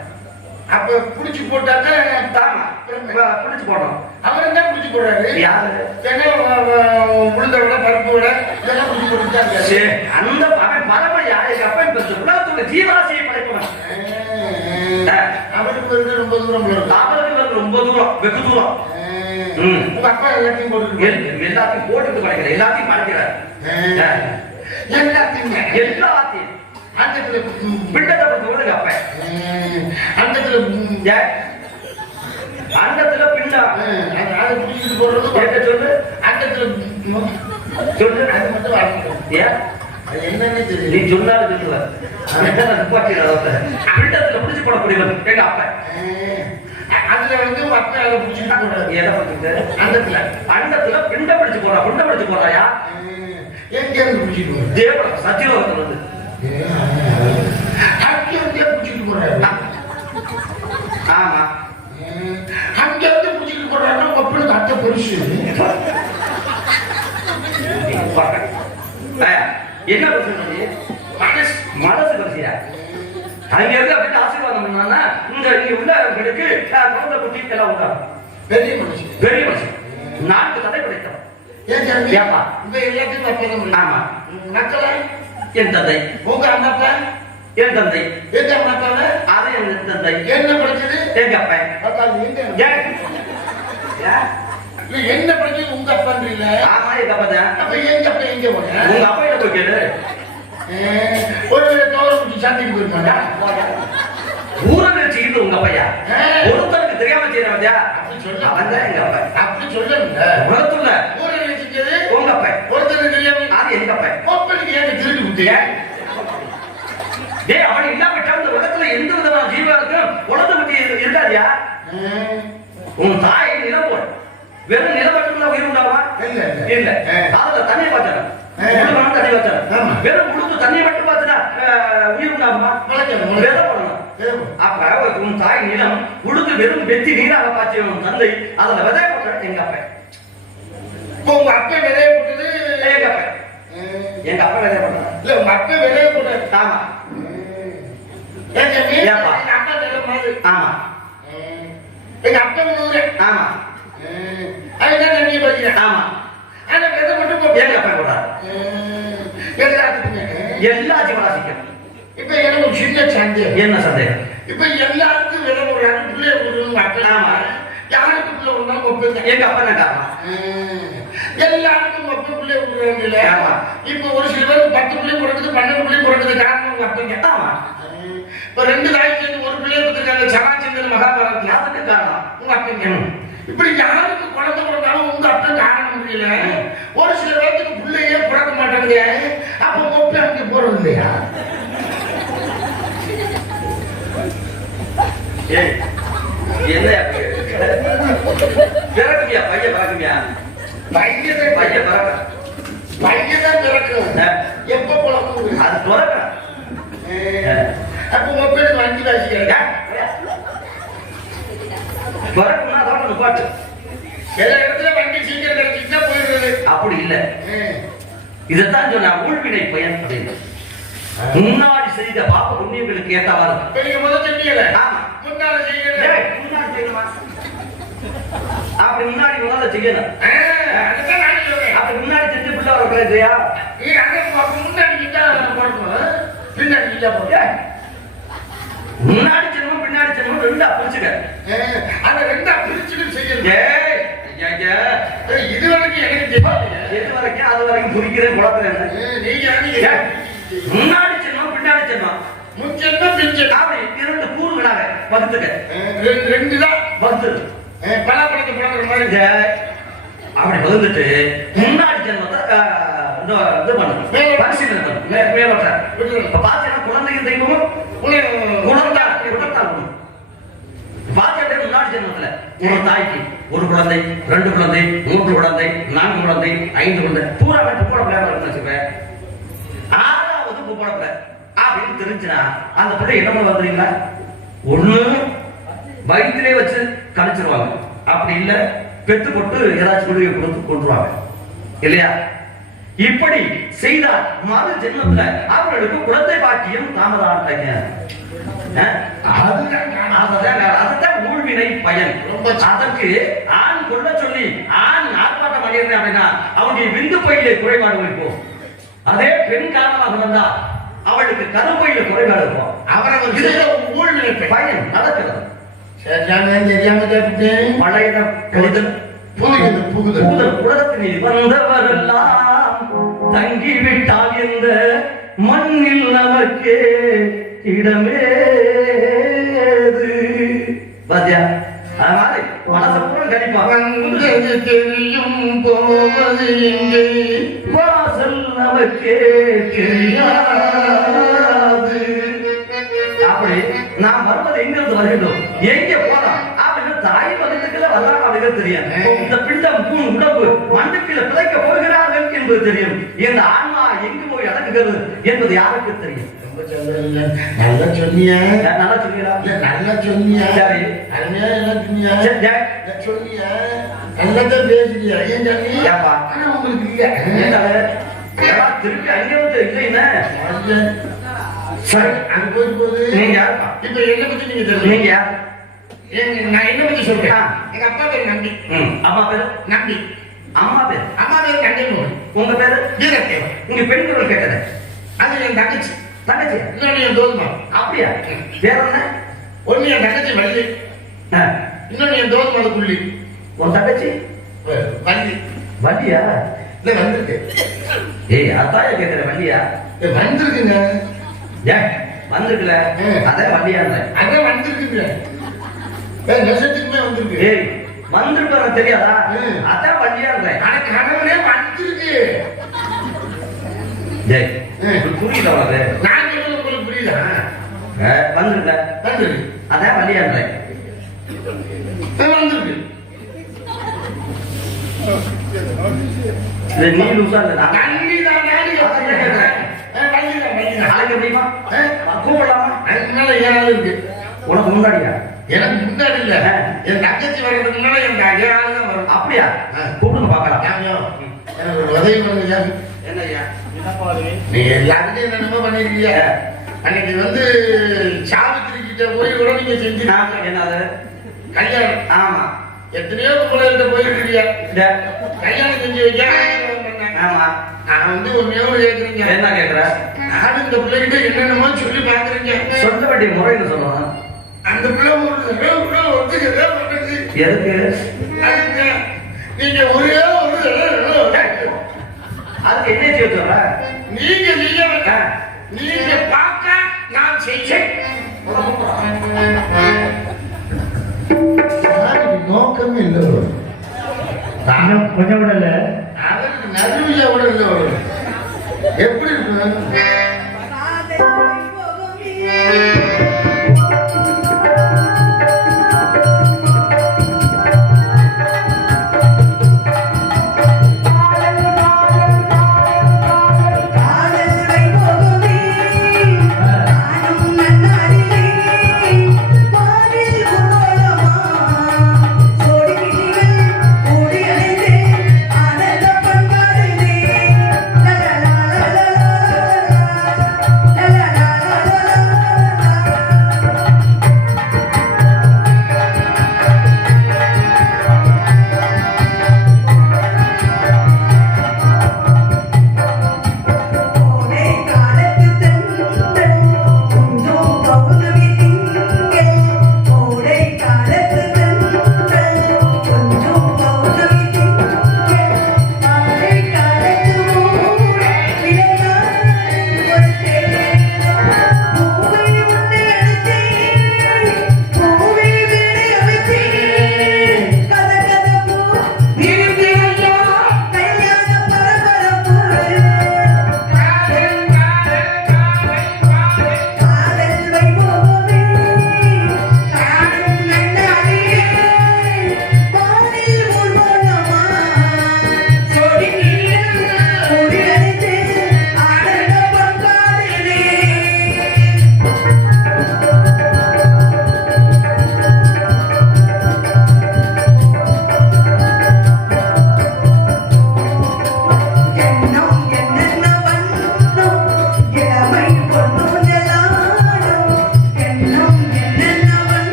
அப்ப புடிச்சு போட்டாக்க தாமா புடிச்சு போடணும் அவர் என்ன புடிச்சு போடுறாரு யாரு உளுந்த விட பருப்பு விட இதெல்லாம் புடிச்சு போட்டுட்டாங்க அந்த பரமையா எங்க அப்பா இப்ப உலகத்தோட ஜீவராசியை படைப்பவன் அவருக்கு வந்து ரொம்ப தூரம் அவருக்கு வந்து ரொம்ப தூரம் வெகு தூரம் உங்க அப்பா எல்லாத்தையும் போட்டு எல்லாத்தையும் போட்டுட்டு படைக்கிற எல்லாத்தையும் படைக்கிறார் எல்லாத்தையும் அந்தத்துல பிண்டத்தை பத்தி விடுங்க அப்ப அந்தத்துல அண்டத்துல பிண்டா அதை புடிச்சிட்டு போடுறது கேட்க சொல்லு அந்தத்துல சொல்லு அது மட்டும் வாங்கிக்கணும் ஏன் அது என்னன்னு தெரியும் நீ சொன்னாலும் சொல்லுவ பிண்டத்துல புடிச்சு போடக்கூடியவன் எங்க அப்ப அதுல வந்து அப்ப அதை புடிச்சிட்டு போடுறது எதை பத்தி அந்தத்துல அண்டத்துல பிண்ட பிடிச்சு போறா பிண்ட பிடிச்சு போறாயா எங்க இருந்து புடிச்சிட்டு போடுறது தேவ சத்தியோகத்துல வந்து ஆமா அங்க இருந்து புடிச்சிட்டு போறாங்க ஒப்பனுக்கு அத்தை பெருசு என்ன பிரச்சனை மனசு மனசு பிரச்சனையா அங்க இருந்து அப்படி ஆசீர்வாதம் பண்ணா இங்க உள்ளவர்களுக்கு குழந்தை குட்டி எல்லாம் உண்டாகும் பெரிய மனுஷன் பெரிய மனுஷன் நான்கு தடை படைத்தவன் ஏப்பா இந்த எல்லாத்தையும் ஆமா நக்கலை என் தந்தை உங்க அண்ணப்பா என் தந்தை எங்க அண்ணப்பாவ அது என் தந்தை என்ன படிச்சது எங்க அப்பன் என்ன படிச்சது உங்க அப்பான்றீங்க ஆமா எங்க அப்பா தான் அப்ப எங்க அப்பா எங்க போன உங்க அப்பா கிட்ட போய் கேளு ஒரு கௌரவ சண்டைக்கு போயிருக்காங்க ஊரை வச்சுக்கிட்டு உங்க அப்பையா ஒருத்தருக்கு தெரியாம செய்யறவங்க அவன் தான் எங்க அப்பா அப்படி சொல்லுங்க உலகத்துல ஊரை வச்சுக்கிறது உங்க அப்பா ஒருத்தருக்கு தெரியாம அது எங்க அப்பா ஒப்பனுக்கு ஏன் திருட்டு குத்திய டேய் அவன் இல்லாம இந்த உலகத்துல எந்த விதமான ஜீவனுக்கும் உலக குட்டி இருக்காதியா உன் தாய் நிலம் போடு வெறும் நிலம் மட்டும் உயிர் உண்டாவா இல்ல அதுல தண்ணி பார்த்தாங்க தண்ணி பார்த்தாங்க வெறும் உழுந்து தண்ணியை மட்டும் பார்த்துட்டா உயிர் உண்டாகுமா வெறும் போடணும் அப்ப உன் தாய் நிலம் உழுது வெறும் வெத்தி நீராக பாய்ச்சி உன் தந்தை அதுல விதை போட்ட எங்க அப்பா இப்போ உங்க அப்பா விதைய போட்டது எங்க அப்பா எங்க அப்பா விதை போட்டான் இல்ல உங்க அப்பா விதைய போட்டாரு ஆமா எங்க அப்பா நல்ல மாதிரி ஆமா எங்க அப்பா ஊரு ஆமா அதுதான் தண்ணியை படிக்கிறேன் ஆமா ஆனா விதை மட்டும் எங்க அப்பா போட்டாரு எல்லாத்துக்குமே எல்லா ஜீவராசிக்கும் இப்ப எனக்கு ஒரு சின்ன சந்தேகம் என்ன சந்தேகம் இப்ப எல்லாருக்கும் விதை போடுறாங்க பிள்ளை போடுறது ஆமா யாருக்கு பிள்ளை விடுறாங்க ஒப்புங்க எங்க அப்பா என்ன காரணம் எல்லாருக்கும் ஒப்ப பிள்ளை விடுறாங்க ஆமா இப்ப ஒரு சில பேருக்கு 10 பிள்ளை பிறகுது 12 பிள்ளை பிறகுது காரணம் உங்க அப்பங்க ஆமா இப்ப 2 தாய் சேர்ந்து ஒரு பிள்ளைய பத்திருக்காங்க சமாச்சந்திர மகாபாரதத்துல அதுக்கு காரணம் உங்க அப்பங்க இப்படி யாருக்கு குழந்தை பிறந்தாலும் உங்க அப்பா காரணம் முடியல ஒரு சில பேருக்கு பிள்ளையே பிறக்க மாட்டேங்குது அப்ப ஒப்ப அங்க போறது இல்லையா என்ன பிறக்குமியா பையன் பிறக்குமியா பையன் பையன் பிறக்கும் எப்ப பிறக்கும் அது பிறக்க அப்ப ஒப்பேடு வண்டி வாசிக்கிறேன் பிறக்கும்னா அதோட நிப்பாட்டு எல்லா இடத்துல வண்டி சீக்கிரம் கிடைச்சிட்டா போயிடுறது அப்படி இல்ல இதைத்தான் சொன்ன ஊழ்வினை பயன் அப்படின்னு முன்னாடி செய்த பாப்ப புண்ணியங்களுக்கு ஏற்றவாறு நீங்க முதல் சொன்னீங்கல்ல ஆமா முன்னாடி செய்யணும் முன்னாடி செய்யணுமா அப்படி முன்னாடி முதல்ல செய்யணும் அப்படி முன்னாடி செஞ்சு பிள்ளை வரக்கூடாதுயா முன்னாடி சென்மம் பின்னாடி சென்மம் ரெண்டா பிரிச்சுக்க அந்த ரெண்டா பிரிச்சுட்டு செய்யணும் இது வரைக்கும் எனக்கு எது வரைக்கும் அது வரைக்கும் குறிக்கிறேன் குழப்பறேன் நீங்க முன்னாடி சென்மம் பின்னாடி சென்மம் முன்ஜென்மம் பின்ஜென்மம் அப்படி 2 கூறுகளாக வகுத்துக்க ரெண்டு தான் வகுத்து பலாப்பழத்தை போடுற மாதிரி அப்படி வகுத்துட்டு முன்னாடி ஜென்மத்தை இது பண்ணணும் பரிசீலனை பண்ணணும் மேலோட்ட இப்ப பாத்தீங்கன்னா குழந்தைக்கு தெய்வமும் குணம்தான் பாத்தீங்கன்னா முன்னாடி ஜென்மத்துல ஒரு தாய்க்கு ஒரு குழந்தை 2 குழந்தை 3 குழந்தை 4 குழந்தை 5 குழந்தை பூரா போட பிள்ளை வச்சுப்பேன் 6வது போட பிள்ளை அப்படின்னு தெரிஞ்சுனா அந்த பிள்ளை என்ன பண்ண வந்துறீங்களா ஒண்ணு வயிற்றிலே வச்சு கழிச்சிருவாங்க அப்படி இல்ல பெத்து போட்டு ஏதாச்சும் குழுவை கொடுத்து கொண்டுருவாங்க இல்லையா? இப்படி செய்தால் மறு ஜென்மத்துல அவர்களுக்கு குழந்தை பாக்கியம் தாமதாட்டாங்க. அதுதான் ஊழ்வினை பயன். அதற்கு ஆண் கொள்ள சொல்லி ஆண் ஆர்ப்பாட்டம் பண்ணியிருந்தேன் அப்படின்னா அவனுடைய விந்து பையிலே குறைபாடு இருக்கும். அதே பெண் காரணமாக வந்தா அவளுக்கு கருப்பையில குறைபாடு இருக்கும். அவரவர் ஊழ்வினை பயன் நடக்கிறது. பழைய கழிதல் புகுதல் உலகத்தினில் வந்தவரெல்லாம் தங்கிவிட்டால் இந்த மண்ணில் நமக்கே இடமேது. பாத்தியா? அது மனசை பூரா கணிப்பாங்க. தெரியும் போவது எங்கே வாசல் நமக்கே தெரியாது. அப்படி நாம் வருவது எங்கிருந்து வருகின்றோம், எங்கே போறோம் அப்படின்னு தாய் மதத்துக்குள்ள வரலாம் அப்படிங்கிறது தெரியும். இந்த பிண்டம் பூண் உடம்பு மண்ணுக்குள்ள பிழைக்க போகிறார்கள் என்பது தெரியும். இந்த ஆன்மா எங்கு போய் அடங்குகிறது என்பது யாருக்கு தெரியும்? நல்லா சொன்னியா? நல்லா சொன்னீங்களா? நல்லா சொன்னியா? சரி, அருமையா எல்லாம் சொன்னியா? சொன்னியா? நல்லதான் பேசுறியா? ஏன் சொன்னியாப்பா? உங்களுக்கு இல்ல திருப்பி அங்கே வந்து இல்லைன்னா சரி, அங்க போது நீங்க யாருப்பா? இப்ப என்ன பத்தி நீங்க தெரியும்? நீங்க யார்? நான் என்ன பத்தி சொல்றேன்? எங்க அப்பா பேர் நம்பி. அம்மா பேரு நம்பி. அம்மா பேர் நம்பி. உங்க பேரு வீரத்தேவன். உங்க பெண் குரல் கேட்டது அது என் தங்கச்சி. தங்கச்சி? இன்னொன்னு என் தோதுமா. அப்படியா? வேற என்ன? ஒண்ணு என் தங்கச்சி வள்ளி, இன்னொன்னு என் தோதுமா புள்ளி. உன் தங்கச்சி வள்ளி. வள்ளியா? இல்ல வந்திருக்கு. ஏய் அத்தாய கேக்குற வள்ளியா? வந்திருக்குங்க. வந்திருக்குல அதான் வள்ளியா? அதான் வந்திருக்குங்க. நெசத்துக்குமே வந்திருக்கு. ஏய் வந்திருக்க தெரியாதா? அதான் வள்ளியா? ஆனா கடவுளே வந்திருக்கு. ஏய் புரியுதா உனக்கு? நான் சொல்றது உங்களுக்கு புரியுதா? வந்திருக்க வந்திருக்கு. அதான் வள்ளியா? வந்திருக்கு. நீ லூசா இல்ல அழைக்க முடியுமா? கூப்பிடலாமா? இருக்கு. உனக்கு முன்னாடியா? எனக்கு முன்னாடி இல்ல, என் தங்கச்சி வர்றதுக்கு முன்னாடி என் ஐயாவது தான் வரும். அப்படியா? கூப்பிடுங்க பாக்கலாம். எனக்கு ஒரு உதவி பண்ணுங்க. என்னய்யா? நீங்க எல்லாருக்கும் என்னென்னமோ பண்ணிருக்கீங்க. அன்னைக்கு வந்து சாவித்திரி கிட்ட போய் கூட நீங்க செஞ்சிருக்காங்க. என்னது? கல்யாணம். ஆமா. எத்தனையோ குழந்தைகிட்ட போயிருக்கீங்க. கல்யாணம் செஞ்சு வைக்க ஆமா. நான் வந்து ஒன்னே ஒரு கேட்கறீங்க. என்ன கேட்கற? நானும் இந்த பிள்ளைகிட்ட என்னென்னமோ சொல்லி பாக்குறீங்க. சொல்ல வேண்டிய முறைன்னு சொல்லணும். அந்த பிள்ளை ஒத்துக்கவே மாட்டேங்குது. எதுக்கு? நீங்க ஒரே ஒரு அதுக்கு என்ன செய்ய சொல்ற? நீங்க செய்ய வேண்டாம், நீங்க பார்க்க நான் செய்ய. நோக்கம் இல்லை, கொஞ்சம் கூட இல்ல, அதற்கு நடுவில கூட இல்லை. எப்படி இருக்கு?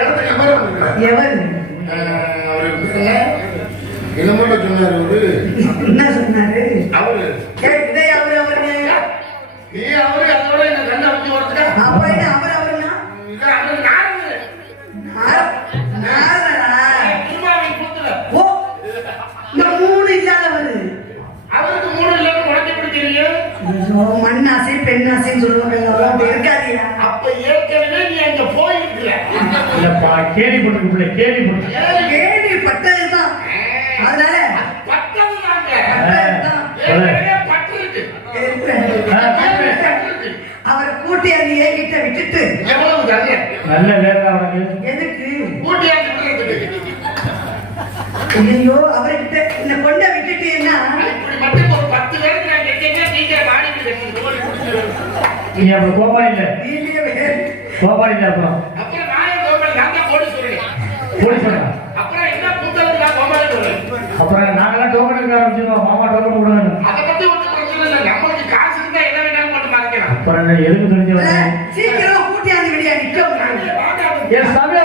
இடத்துக்கு இவர் வந்திருக்காரு. எவர் அவரு என்னமோட சொன்னாரு அவரு. என்ன சொன்னாரு? அவரு கேக்குதே அவரு அவருன்னு. நீ அவரு அதோட என்ன கண்ணை வச்சு வரதுக்கா? அப்புறம் என்ன அவர் அவருன்னா? இது அவரு நாரது. நாரதரா? திருமாவை கூத்துல. ஓ, இந்த மூணு இல்லாதவரு. அவருக்கு மூணு இல்லைன்னு உடனே பிடிக்கிறீங்க. ஐயோ, மண்ணாசை பெண்ணாசைன்னு சொல்லுவாங்க, அப்படி இருக்காதியா? அப்ப ஏற்கனவே நீ அங்க போயிருக்கிற. இல்லப்பா, கேள்விப்பட்டிருக்கு, கேள்விப்பட்டிருக்கு. கேள்விப்பட்டதுதான். அதனால பட்டதுதாங்க. பட்டதுதான். ஏற்கனவே பட்டிருக்கு. பட்டிருக்கு. அவரை கூட்டி அது என்கிட்ட விட்டுட்டு எவ்வளவு நல்ல நல்ல வேலை அவனுக்கு. எதுக்கு? கூட்டியாச்சு விடுறதுக்கு. ஐயோ, அவர்கிட்ட என்ன கொண்ட விட்டுட்டேன்னா இப்படி மட்டும் ஒரு 10 பேருக்கு நான் கேட்டேன்னா நீங்க வாடிட்டு கட்டிட்டு ஓடி குடிச்சிருவேன். நீ அப்ப கோபா இல்ல, நீங்களே வேறு. கோபா இல்ல. அப்புறம் அப்புறம் நான் என் கோபால் நான் தான் ஓடி சொல்றேன். போலீஸ் சொல்றேன். அப்புறம் என்ன கூட்டத்துக்கு நான் கோபால் சொல்றேன். அப்புறம் நாங்கெல்லாம் டோக்கன் எடுக்க ஆரம்பிச்சிருவோம். மாமா டோக்கன் கொடுக்கணும். அதை பத்தி ஒன்றும் பிரச்சனை இல்லை. நம்மளுக்கு காசு இருந்தா என்ன வேணாலும் மட்டும் மறைக்கலாம். அப்புறம் என்ன எதுக்கு தெரிஞ்சு வரணும்? சீக்கிரம் கூட்டியாந்து வெளியா நிக்க. எஸ் சாமி.